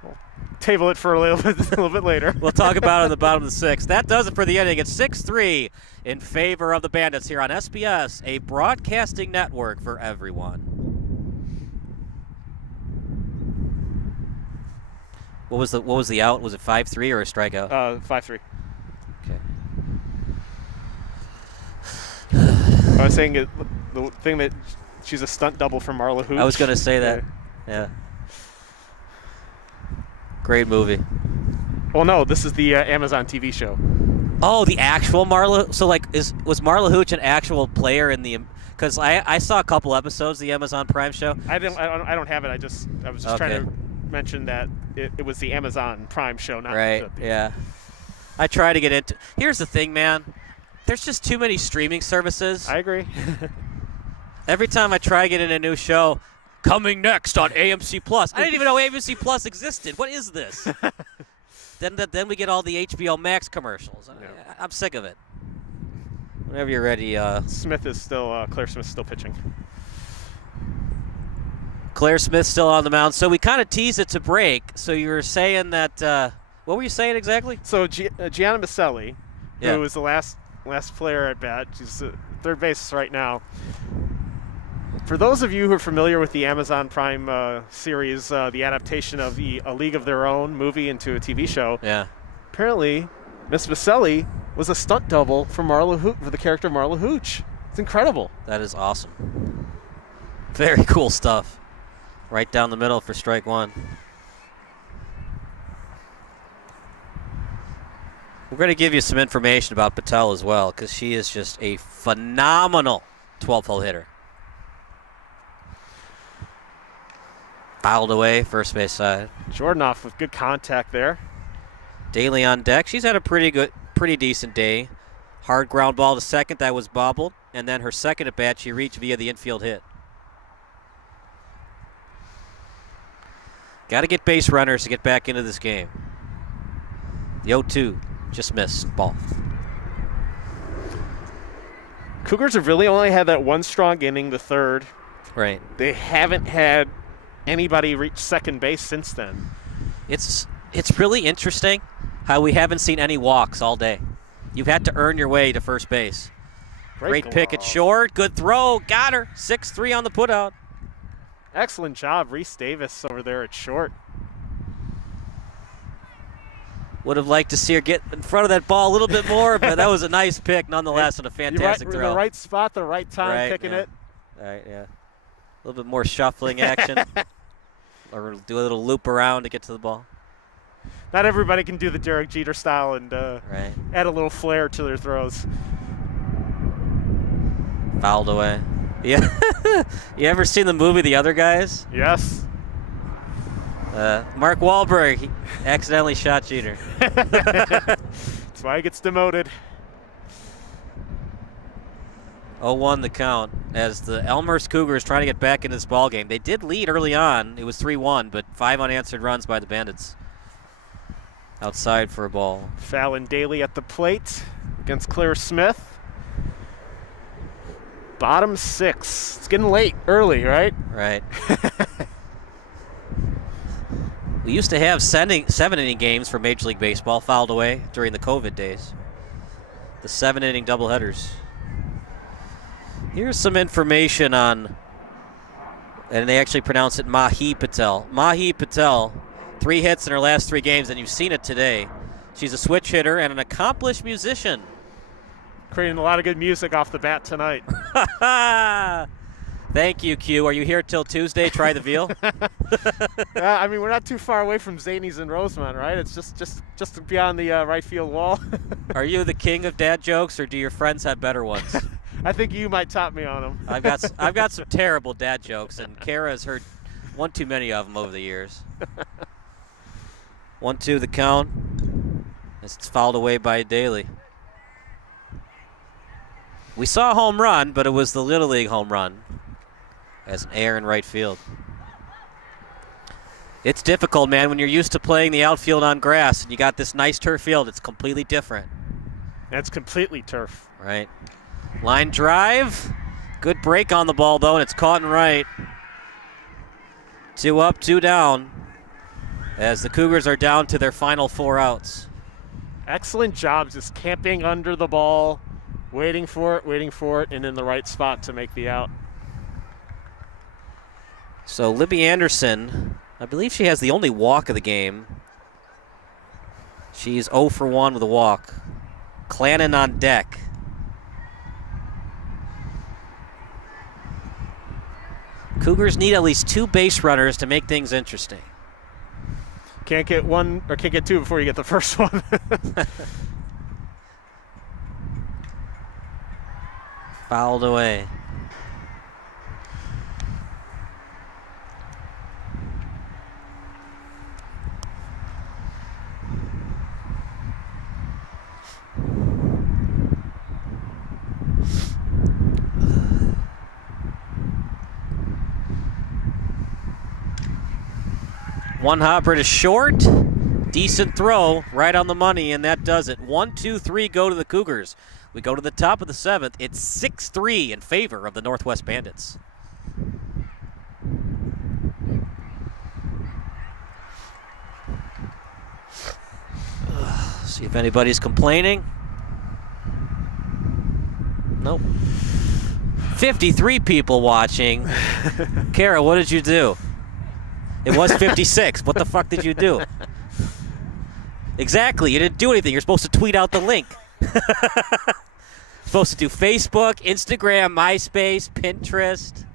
We'll table it for a little bit later. We'll talk about it in the bottom of the sixth. That does it for the inning. It's 6-3 in favor of the Bandits here on SBS, a broadcasting network for everyone. What was the out? Was it 5-3 or a strikeout? 5-3. Okay. I was saying the thing that she's a stunt double for Marla Hooch. I was going to say that. Yeah. Great movie. Well, no, this is the Amazon TV show. Oh, the actual Marla. So, like, was Marla Hooch an actual player in the? Because I saw a couple episodes of the Amazon Prime show. I don't have it. I was just trying to mention that it was the Amazon Prime show, not right. Yeah. I try to get into. Here's the thing, man. There's just too many streaming services. I agree. Every time I try to get in a new show, coming next on AMC Plus. I didn't even know AMC Plus existed. What is this? Then we get all the HBO Max commercials. Yeah. I'm sick of it. Whenever you're ready. Claire Smith's still pitching. Claire Smith's still on the mound. So we kind of tease it to break. So you were saying that. What were you saying exactly? So Gianna Maselli, Yeah. who was the last player at bat, she's third base right now. For those of you who are familiar with the Amazon Prime series, the adaptation of A League of Their Own movie into a TV show, Yeah. apparently Miss Maselli was a stunt double for for the character Marla Hooch. It's incredible. That is awesome. Very cool stuff. Right down the middle for strike one. We're going to give you some information about Patel as well, because she is just a phenomenal 12-hole hitter. Fouled away, first base side. Jordanoff with good contact there. Daly on deck. She's had a pretty decent day. Hard ground ball to second, that was bobbled. And then her second at bat, she reached via the infield hit. Got to get base runners to get back into this game. The 0-2 just missed. Ball. Cougars have really only had that one strong inning, the third. Right. They haven't had anybody reach second base since then. It's really interesting how we haven't seen any walks all day. You've had to earn your way to first base. Great pick at short. Good throw. Got her. 6-3 on the putout. Excellent job, Reese Davis over there at short. Would have liked to see her get in front of that ball a little bit more, but that was a nice pick nonetheless and a fantastic throw. The right spot, the right time, picking it. Right, yeah. A little bit more shuffling action. Or do a little loop around to get to the ball. Not everybody can do the Derek Jeter style and add a little flair to their throws. Fouled away. Yeah. You ever seen the movie The Other Guys? Yes. Mark Wahlberg, he accidentally shot Jeter. That's why he gets demoted. 0-1 the count as the Elmhurst Cougars trying to get back in this ball game. They did lead early on. It was 3-1, but 5 unanswered runs by the Bandits. Outside for a ball. Fallon Daly at the plate against Claire Smith. Bottom 6. It's getting late, early, right? Right. We used to have 7-inning games for Major League Baseball fouled away during the COVID days. The 7-inning doubleheaders. Here's some information on, and they actually pronounce it Mahi Patel. Mahi Patel, 3 hits in her last 3 games, and you've seen it today. She's a switch hitter and an accomplished musician. Creating a lot of good music off the bat tonight. Thank you, Q. Are you here till Tuesday? Try the veal. I mean, we're not too far away from Zanies and Rosemont, right? It's just beyond the right field wall. Are you the king of dad jokes, or do your friends have better ones? I think you might top me on them. I've got some terrible dad jokes, and Kara has heard one too many of them over the years. 1-2 the count. It's fouled away by Daly. We saw a home run, but it was the Little League home run as an error in right field. It's difficult, man, when you're used to playing the outfield on grass and you got this nice turf field. It's completely different. That's completely turf. Right. Line drive. Good break on the ball, though, and it's caught and right. 2 up, 2 down, as the Cougars are down to their final 4 outs. Excellent job just camping under the ball, waiting for it, and in the right spot to make the out. So Libby Anderson, I believe she has the only walk of the game. She's 0 for 1 with a walk. Clannon on deck. Cougars need at least 2 base runners to make things interesting. Can't get 1 or can't get 2 before you get the first one. Fouled away. One hopper to short. Decent throw, right on the money, and that does it. 1, 2, 3 go to the Cougars. We go to the top of the 7th. It's 6-3 in favor of the Northwest Bandits. See if anybody's complaining. Nope. 53 people watching. Kara, what did you do? It was 56. What the fuck did you do? Exactly. You didn't do anything. You're supposed to tweet out the link. Supposed to do Facebook, Instagram, MySpace, Pinterest.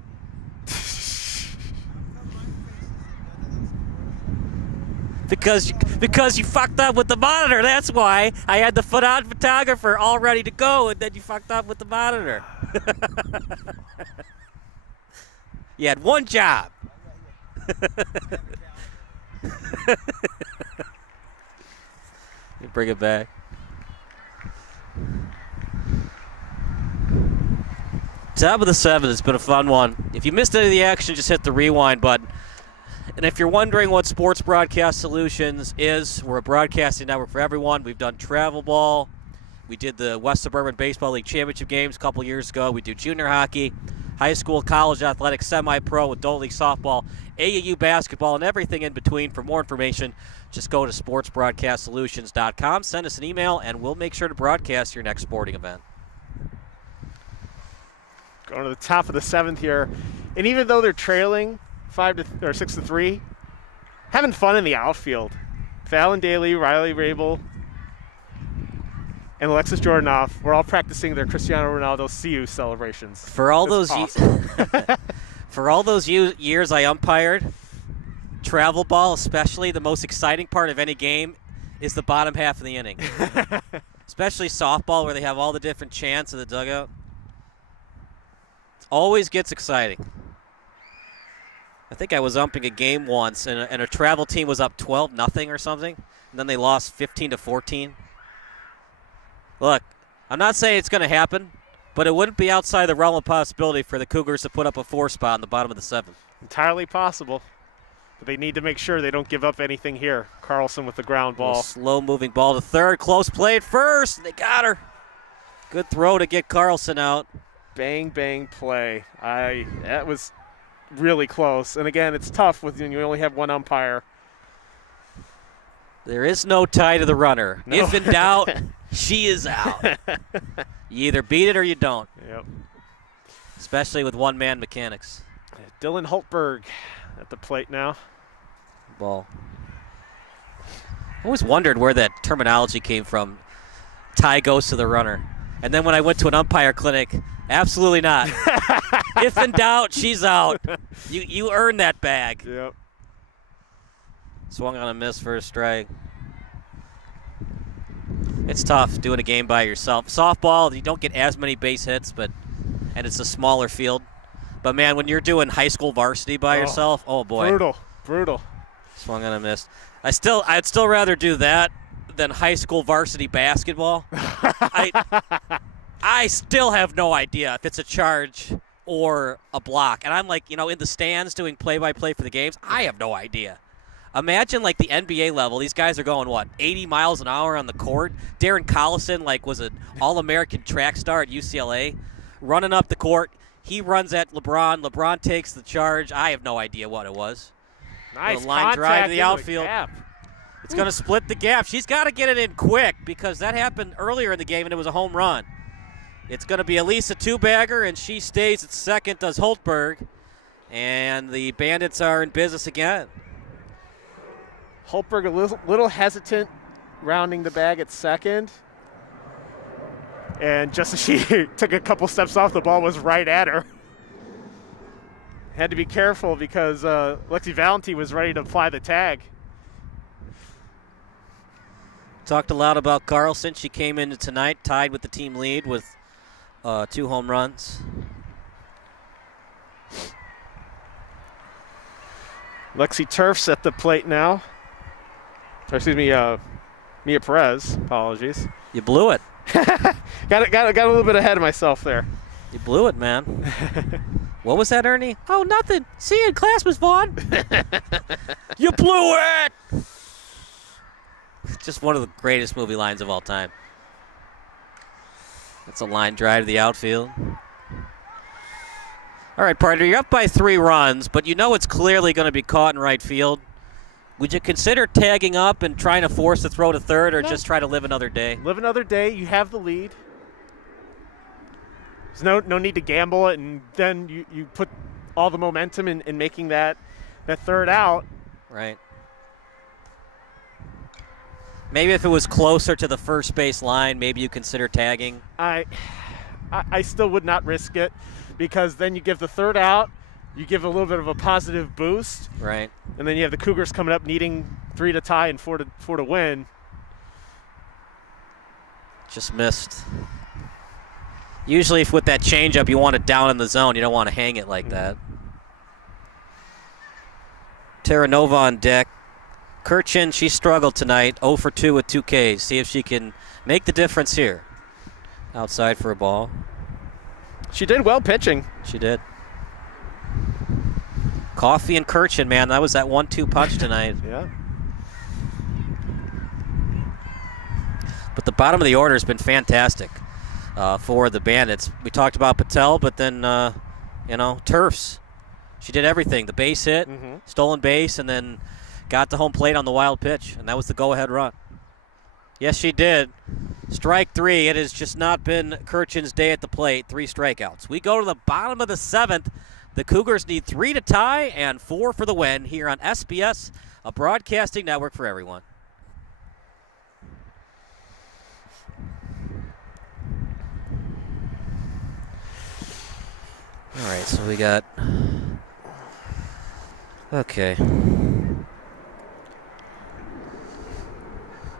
Because you fucked up with the monitor. That's why I had the foot-on photographer all ready to go, and then you fucked up with the monitor. You had one job. You bring it back. Top of the 7th. It's been a fun one. If you missed any of the action, just hit the rewind button. And if you're wondering what Sports Broadcast Solutions is, we're a broadcasting network for everyone. We've done travel ball. We did the West Suburban Baseball League Championship games a couple years ago. We do junior hockey, high school, college athletics, semi-pro, adult league softball, AAU basketball, and everything in between. For more information, just go to sportsbroadcastsolutions.com. Send us an email, and we'll make sure to broadcast your next sporting event. Going to the top of the 7th here. And even though they're trailing 6-3, having fun in the outfield. Fallon Daly, Riley Rabel, and Alexis Jordanoff, we're all practicing their Cristiano Ronaldo see you celebrations. For all It's those awesome. for all those years I umpired, travel ball especially, the most exciting part of any game is the bottom half of the inning. Especially softball, where they have all the different chants in the dugout. It always gets exciting. I think I was umping a game once, and a travel team was up 12-0 or something, and then they lost 15-14. Look, I'm not saying it's going to happen, but it wouldn't be outside the realm of possibility for the Cougars to put up a 4 spot in the bottom of the 7th. Entirely possible. But they need to make sure they don't give up anything here. Carlson with the ground ball. Slow-moving ball to third. Close play at first. They got her. Good throw to get Carlson out. Bang, bang play. That was really close. And again, it's tough when you only have one umpire. There is no tie to the runner. No. If in doubt, she is out. You either beat it or you don't. Yep. Especially with one-man mechanics. Dylan Holtberg at the plate now. Ball. I always wondered where that terminology came from. Tie goes to the runner. And then when I went to an umpire clinic, absolutely not. If in doubt, she's out. You earn that bag. Yep. Swung on a miss for a strike. It's tough doing a game by yourself. Softball, you don't get as many base hits, and it's a smaller field. But, man, when you're doing high school varsity by yourself, oh, boy. Brutal. Swung on a miss. I'd still rather do that than high school varsity basketball. I still have no idea if it's a charge or a block. And I'm like, in the stands doing play-by-play for the games, I have no idea. Imagine like the NBA level. These guys are going, what, 80 miles an hour on the court? Darren Collison, like, was an All-American track star at UCLA, running up the court. He runs at LeBron. LeBron takes the charge. I have no idea what it was. Nice line drive to the outfield. gap. It's going to split the gap. She's got to get it in quick because that happened earlier in the game and it was a home run. It's going to be Elisa two-bagger, and she stays at second, does Holtberg. And the Bandits are in business again. Holtberg a little hesitant rounding the bag at second. And just as she took a couple steps off, the ball was right at her. Had to be careful because Lexi Valenti was ready to apply the tag. Talked a lot about Carlson. She came into tonight tied with the team lead with 2 home runs. Lexi Turf's at the plate now. Or excuse me, Mia Perez. Apologies. You blew it. got a little bit ahead of myself there. You blew it, man. What was that, Ernie? Oh, nothing. See you in class, Miss Vaughn. You blew it! Just one of the greatest movie lines of all time. That's a line drive to the outfield. All right, partner, you're up by 3 runs, but you know it's clearly going to be caught in right field. Would you consider tagging up and trying to force the throw to third, or just try to live another day? Live another day. You have the lead. There's no need to gamble it, and then you put all the momentum in making that third out. Right. Maybe if it was closer to the first base line, maybe you consider tagging. I still would not risk it because then you give the third out, you give a little bit of a positive boost. Right. And then you have the Cougars coming up needing 3 to tie and 4 to win. Just missed. Usually if with that changeup you want it down in the zone. You don't want to hang it like that. Terranova on deck. Kirchin, she struggled tonight. 0 for 2 with 2 Ks. See if she can make the difference here. Outside for a ball. She did well pitching. She did. Coffey and Kirchin, man, that was that 1-2 punch tonight. Yeah. But the bottom of the order has been fantastic for the Bandits. We talked about Patel, but then, Turfs. She did everything. The base hit, stolen base, and then got to home plate on the wild pitch, and that was the go-ahead run. Yes, she did. Strike 3. It has just not been Kirchin's day at the plate. 3 strikeouts. We go to the bottom of the 7th. The Cougars need 3 to tie and 4 for the win here on SBS, a broadcasting network for everyone. All right, so we got... Okay.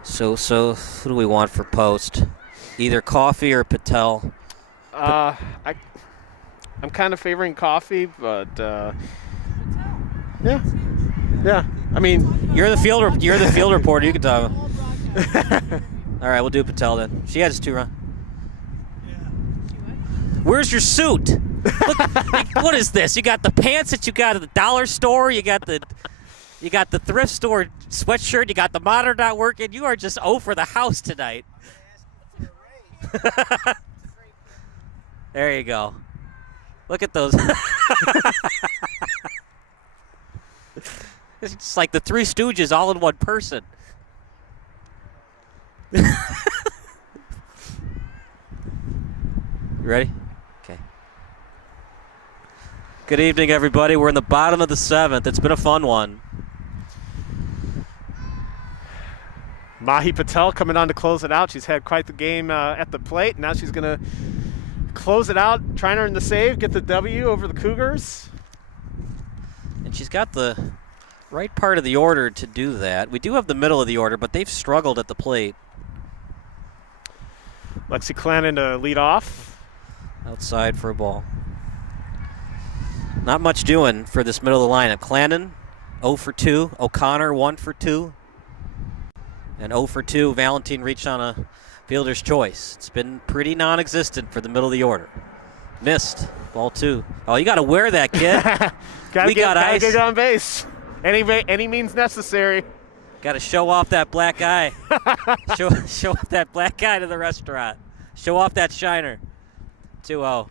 So who do we want for post? Either Coffey or Patel. I'm kind of favoring Coffey, but yeah. I mean, you're the field reporter. You can talk. All right, we'll do Patel then. She has 2 runs. Where's your suit? Look, what is this? You got the pants that you got at the dollar store. You got the thrift store sweatshirt. You got the monitor not working. You are just 0 for the house tonight. There you go. Look at those. It's just like the Three Stooges all in one person. You ready? Okay. Good evening, everybody. We're in the bottom of the 7th. It's been a fun one. Mahi Patel coming on to close it out. She's had quite the game at the plate. Now she's going to close it out, trying to earn the save, get the W over the Cougars. And she's got the right part of the order to do that. We do have the middle of the order, but they've struggled at the plate. Lexi Clannon to lead off. Outside for a ball. Not much doing for this middle of the lineup. Clannon, 0 for 2. O'Connor, 1 for 2. And 0 for 2, Valentine reached on a fielder's choice. It's been pretty non-existent for the middle of the order. Missed. Ball 2. Oh, you got to wear that, kid. Gotta get on base. Any means necessary. Got to show off that black eye. show off that black eye to the restaurant. Show off that shiner. 2-0.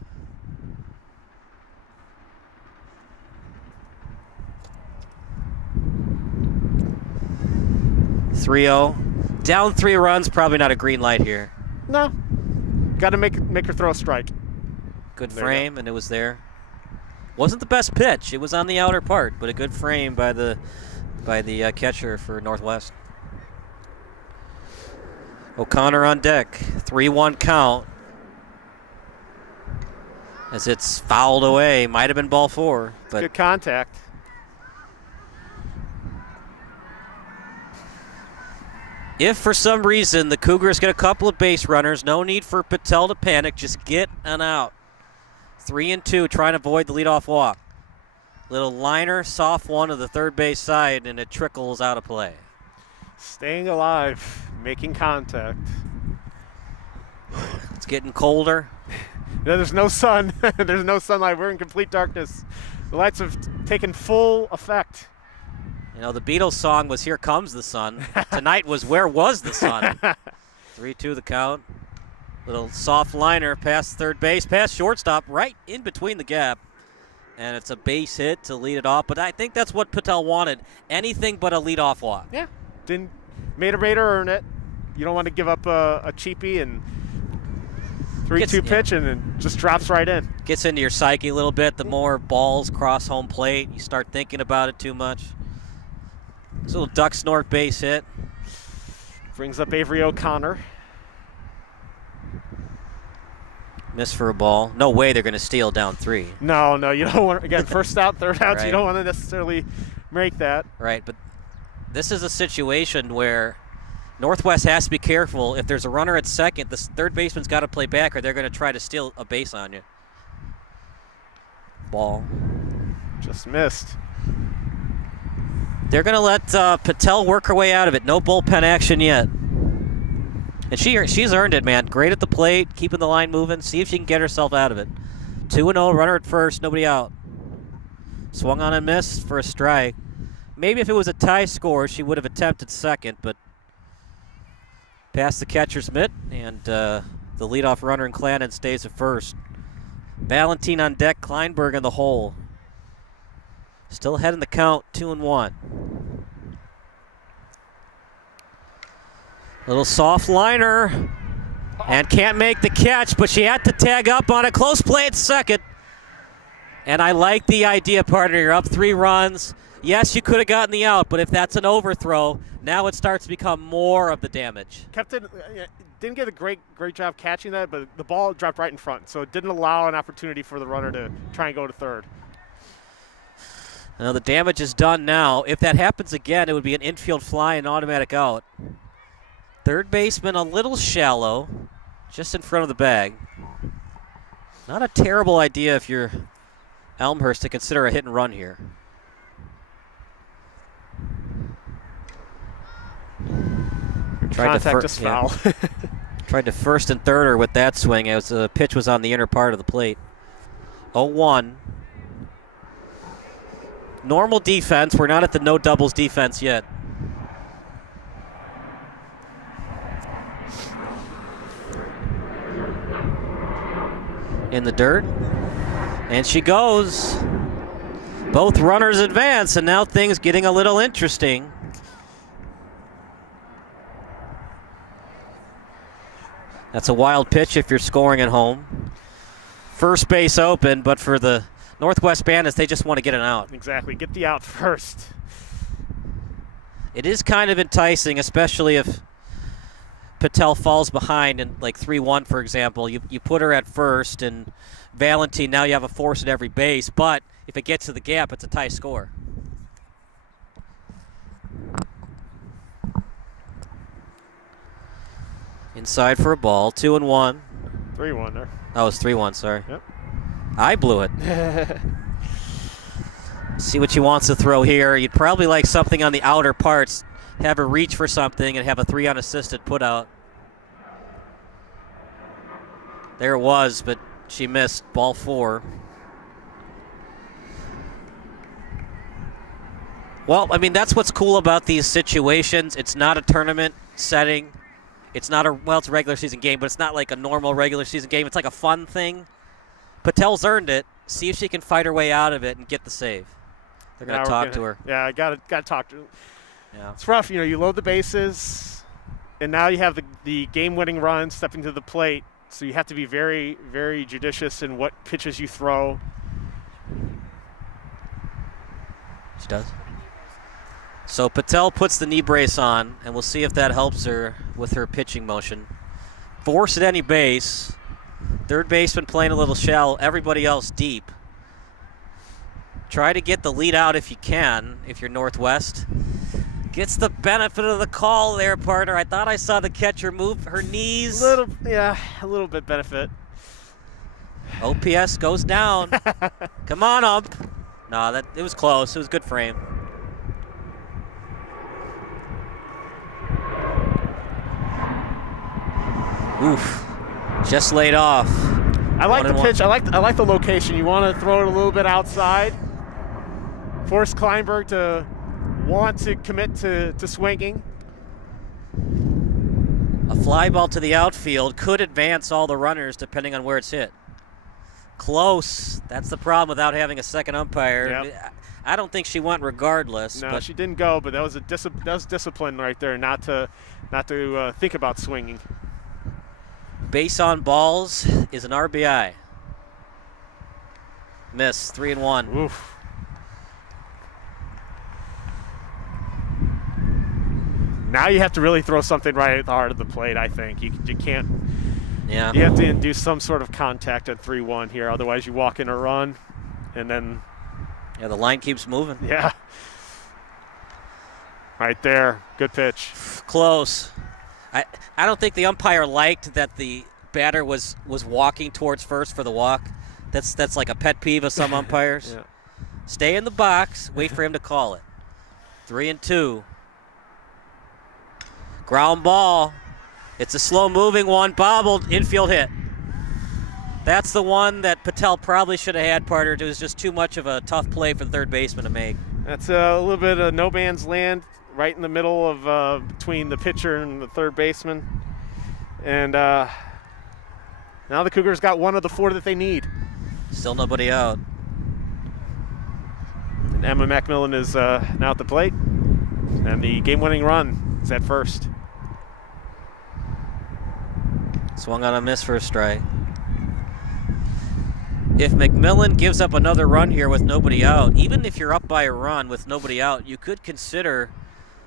Down 3 runs, probably not a green light here. No. Got to make her throw a strike. Good There frame, and it was there. Wasn't the best pitch. It was on the outer part, but a good frame by the catcher for Northwest. O'Connor on deck. 3-1 count. As it's fouled away. Might have been ball 4. But Good contact. if for some reason the Cougars get a couple of base runners, no need for Patel to panic. Just get an out. 3-2, trying to avoid the leadoff walk. Little liner, soft one to the third base side, and it trickles out of play. Staying alive, making contact. It's getting colder. There's no sun. There's no sunlight. We're in complete darkness. The lights have taken full effect. You know, the Beatles song was Here Comes the Sun. Tonight was Where Was the Sun? 3-2 the count. Little soft liner past third base, past shortstop, right in between the gap. And it's a base hit to lead it off. But I think that's what Patel wanted. Anything but a leadoff walk. Yeah. Made a Raider earn it. You don't want to give up a cheapie and 3-2 pitch and it just drops right in. Gets into your psyche a little bit. The more balls cross home plate, you start thinking about it too much. This little duck snort base hit. Brings up Avery O'Connor. Miss for a ball. No way they're going to steal down 3. No, you don't want, again, first out, third out, Right. You don't want to necessarily make that. Right, but this is a situation where Northwest has to be careful. If there's a runner at second, the third baseman's got to play back or they're going to try to steal a base on you. Ball. Just missed. They're going to let Patel work her way out of it. No bullpen action yet. And she's earned it, man. Great at the plate, keeping the line moving. See if she can get herself out of it. 2-0, runner at first, nobody out. Swung on and missed for a strike. Maybe if it was a tie score, she would have attempted second, but past the catcher's mitt, and the leadoff runner in Clannon stays at first. Valentine on deck, Kleinberg in the hole. Still ahead in the count, 2-1. Little soft liner, and can't make the catch, but she had to tag up on a close play at second. And I like the idea, partner. You're up 3 runs. Yes, you could have gotten the out, but if that's an overthrow, now it starts to become more of the damage. Kept it, didn't get a great job catching that, but the ball dropped right in front, so it didn't allow an opportunity for the runner to try and go to third. Now the damage is done now. If that happens again, it would be an infield fly and automatic out. Third baseman a little shallow, just in front of the bag. Not a terrible idea if you're Elmhurst to consider a hit and run here. Contact is foul. Tried to first and third her with that swing as the pitch was on the inner part of the plate. 0-1. Normal defense. We're not at the no doubles defense yet. In the dirt. And she goes. Both runners advance, and now things getting a little interesting. That's a wild pitch if you're scoring at home. First base open, but for the Northwest Bandits, they just want to get an out. Exactly. Get the out first. It is kind of enticing, especially if Patel falls behind in like 3-1, for example. You put her at first, and Valentine, now you have a force at every base, but if it gets to the gap, it's a tie score. Inside for a ball, 2-1. 3-1 there. Oh, it's 3-1, sorry. Yep. I blew it. See what she wants to throw here. You'd probably like something on the outer parts. Have her reach for something and have a 3 unassisted put out. There it was, but she missed. Ball 4. Well, I mean, that's what's cool about these situations. It's not a tournament setting. It's not it's a regular season game, but it's not like a normal regular season game. It's like a fun thing. Patel's earned it. See if she can fight her way out of it and get the save. They're going to talk to her. Yeah, I got to talk to her. Yeah. It's rough. You load the bases, and now you have the game-winning run stepping to the plate. So you have to be very, very judicious in what pitches you throw. She does. So Patel puts the knee brace on, and we'll see if that helps her with her pitching motion. Force at any base. Third baseman playing a little shallow. Everybody else deep. Try to get the lead out if you can, if you're Northwest. Gets the benefit of the call there, partner. I thought I saw the catcher move her knees. A little bit benefit. OPS goes down. Come on, ump. No, it was close. It was a good frame. Oof. Just laid off. I like the pitch. I like the location. You want to throw it a little bit outside. Force Kleinberg to want to commit to swinging. A fly ball to the outfield could advance all the runners depending on where it's hit. Close. That's the problem without having a second umpire. Yep. I don't think she went regardless. No, but she didn't go, but that was discipline right there, not to think about swinging. Base on balls is an RBI. Miss, 3-1. Oof. Now you have to really throw something right at the heart of the plate, I think. You can't. Yeah. You have to induce some sort of contact at 3-1 here. Otherwise, you walk in a run, and then. Yeah, the line keeps moving. Yeah. Right there. Good pitch. Close. I don't think the umpire liked that the batter was walking towards first for the walk. That's like a pet peeve of some umpires. Yeah. Stay in the box. Wait for him to call it. 3-2. Ground ball. It's a slow-moving one. Bobbled. Infield hit. That's the one that Patel probably should have had, partner. It was just too much of a tough play for the third baseman to make. That's a little bit of no man's land right in the middle of between the pitcher and the third baseman. And now the Cougars got one of the four that they need. Still nobody out. And Emma Macmillan is now at the plate. And the game-winning run is at first. Swung on a miss for a strike. If McMillan gives up another run here with nobody out, even if you're up by a run with nobody out, you could consider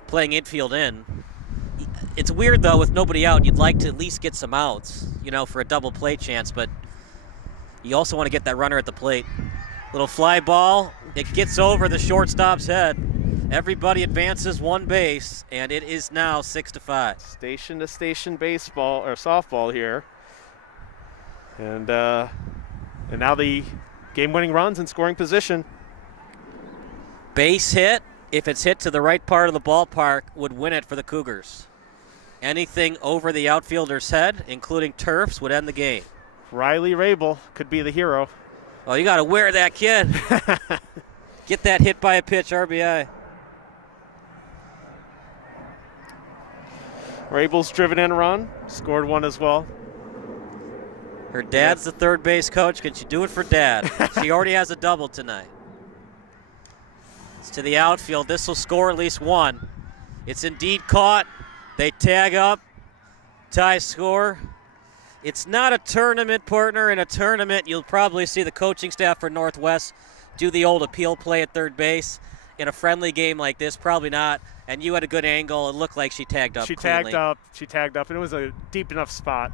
playing infield in. It's weird, though, with nobody out, you'd like to at least get some outs, for a double play chance, but you also want to get that runner at the plate. Little fly ball. It gets over the shortstop's head. Everybody advances one base, and it is now 6-5. Station-to-station baseball or softball here. And now the game-winning runs in scoring position. Base hit, if it's hit to the right part of the ballpark, would win it for the Cougars. Anything over the outfielder's head, including turfs, would end the game. Riley Rabel could be the hero. Oh, you got to wear that kid. Get that hit by a pitch, RBI. Rabel's driven in a run, scored one as well. Her dad's the third base coach. Can she do it for Dad? She already has a double tonight. It's to the outfield. This will score at least one. It's indeed caught. They tag up. Tie score. It's not a tournament, partner. In a tournament, you'll probably see the coaching staff for Northwest do the old appeal play at third base. In a friendly game like this, probably not. And you had a good angle. It looked like she tagged up cleanly. She tagged up, and it was a deep enough spot.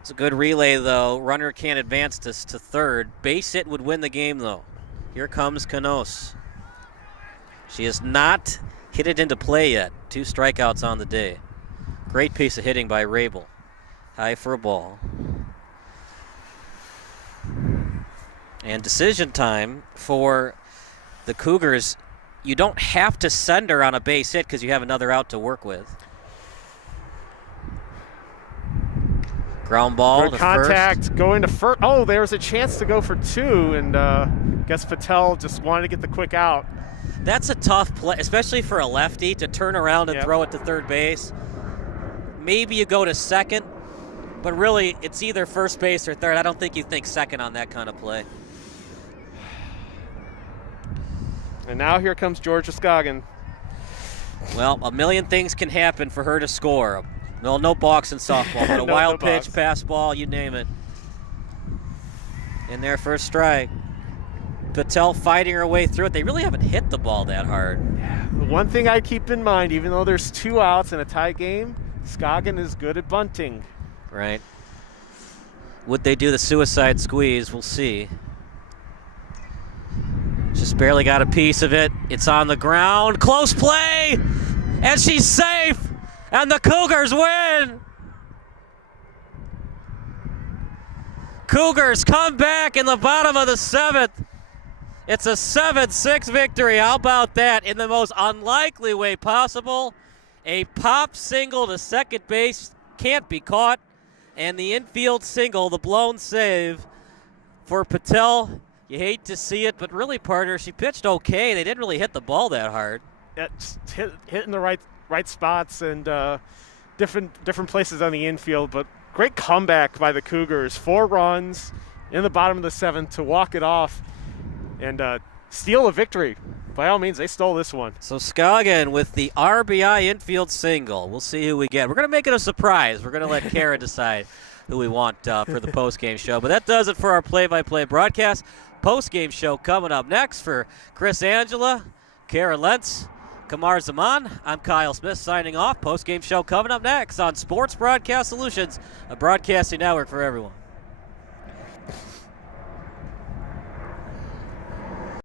It's a good relay, though. Runner can't advance to third. Base hit would win the game, though. Here comes Canos. She has not hit it into play yet. 2 strikeouts on the day. Great piece of hitting by Rabel. High for a ball. And decision time for the Cougars. You don't have to send her on a base hit because you have another out to work with. Ground ball Good to contact, first. going to first. Oh, there was a chance to go for 2, and guess Patel just wanted to get the quick out. That's a tough play, especially for a lefty, to turn around and Yep. throw it to third base. Maybe you go to second, but really it's either first base or third. I don't think you think second on that kind of play. And now here comes Georgia Scoggin. Well, a million things can happen for her to score. Well, no balks in softball, but a No wild balks. pitch, pass ball, you name it. In their first strike. Patel fighting her way through it. They really haven't hit the ball that hard. The one thing I keep in mind, even though there's 2 outs in a tie game, Scoggin is good at bunting. Right. Would they do the suicide squeeze? We'll see. Just barely got a piece of it. It's on the ground. Close play! And she's safe! And the Cougars win! Cougars come back in the bottom of the 7th. It's a 7-6 victory. How about that? In the most unlikely way possible. A pop single to second base can't be caught. And the infield single, the blown save for Patel. You hate to see it, but really, partner, she pitched okay. They didn't really hit the ball that hard. It's hitting the right spots and different places on the infield, but great comeback by the Cougars. 4 runs in the bottom of the 7th to walk it off and steal a victory. By all means, they stole this one. So Scoggin with the RBI infield single. We'll see who we get. We're going to make it a surprise. We're going to let Kara decide who we want for the post-game show. But that does it for our play-by-play broadcast. Post-game show coming up next for Chris Angela, Kara Lentz, Kamar Zaman. I'm Kyle Smith signing off. Post-game show coming up next on Sports Broadcast Solutions, a broadcasting network for everyone.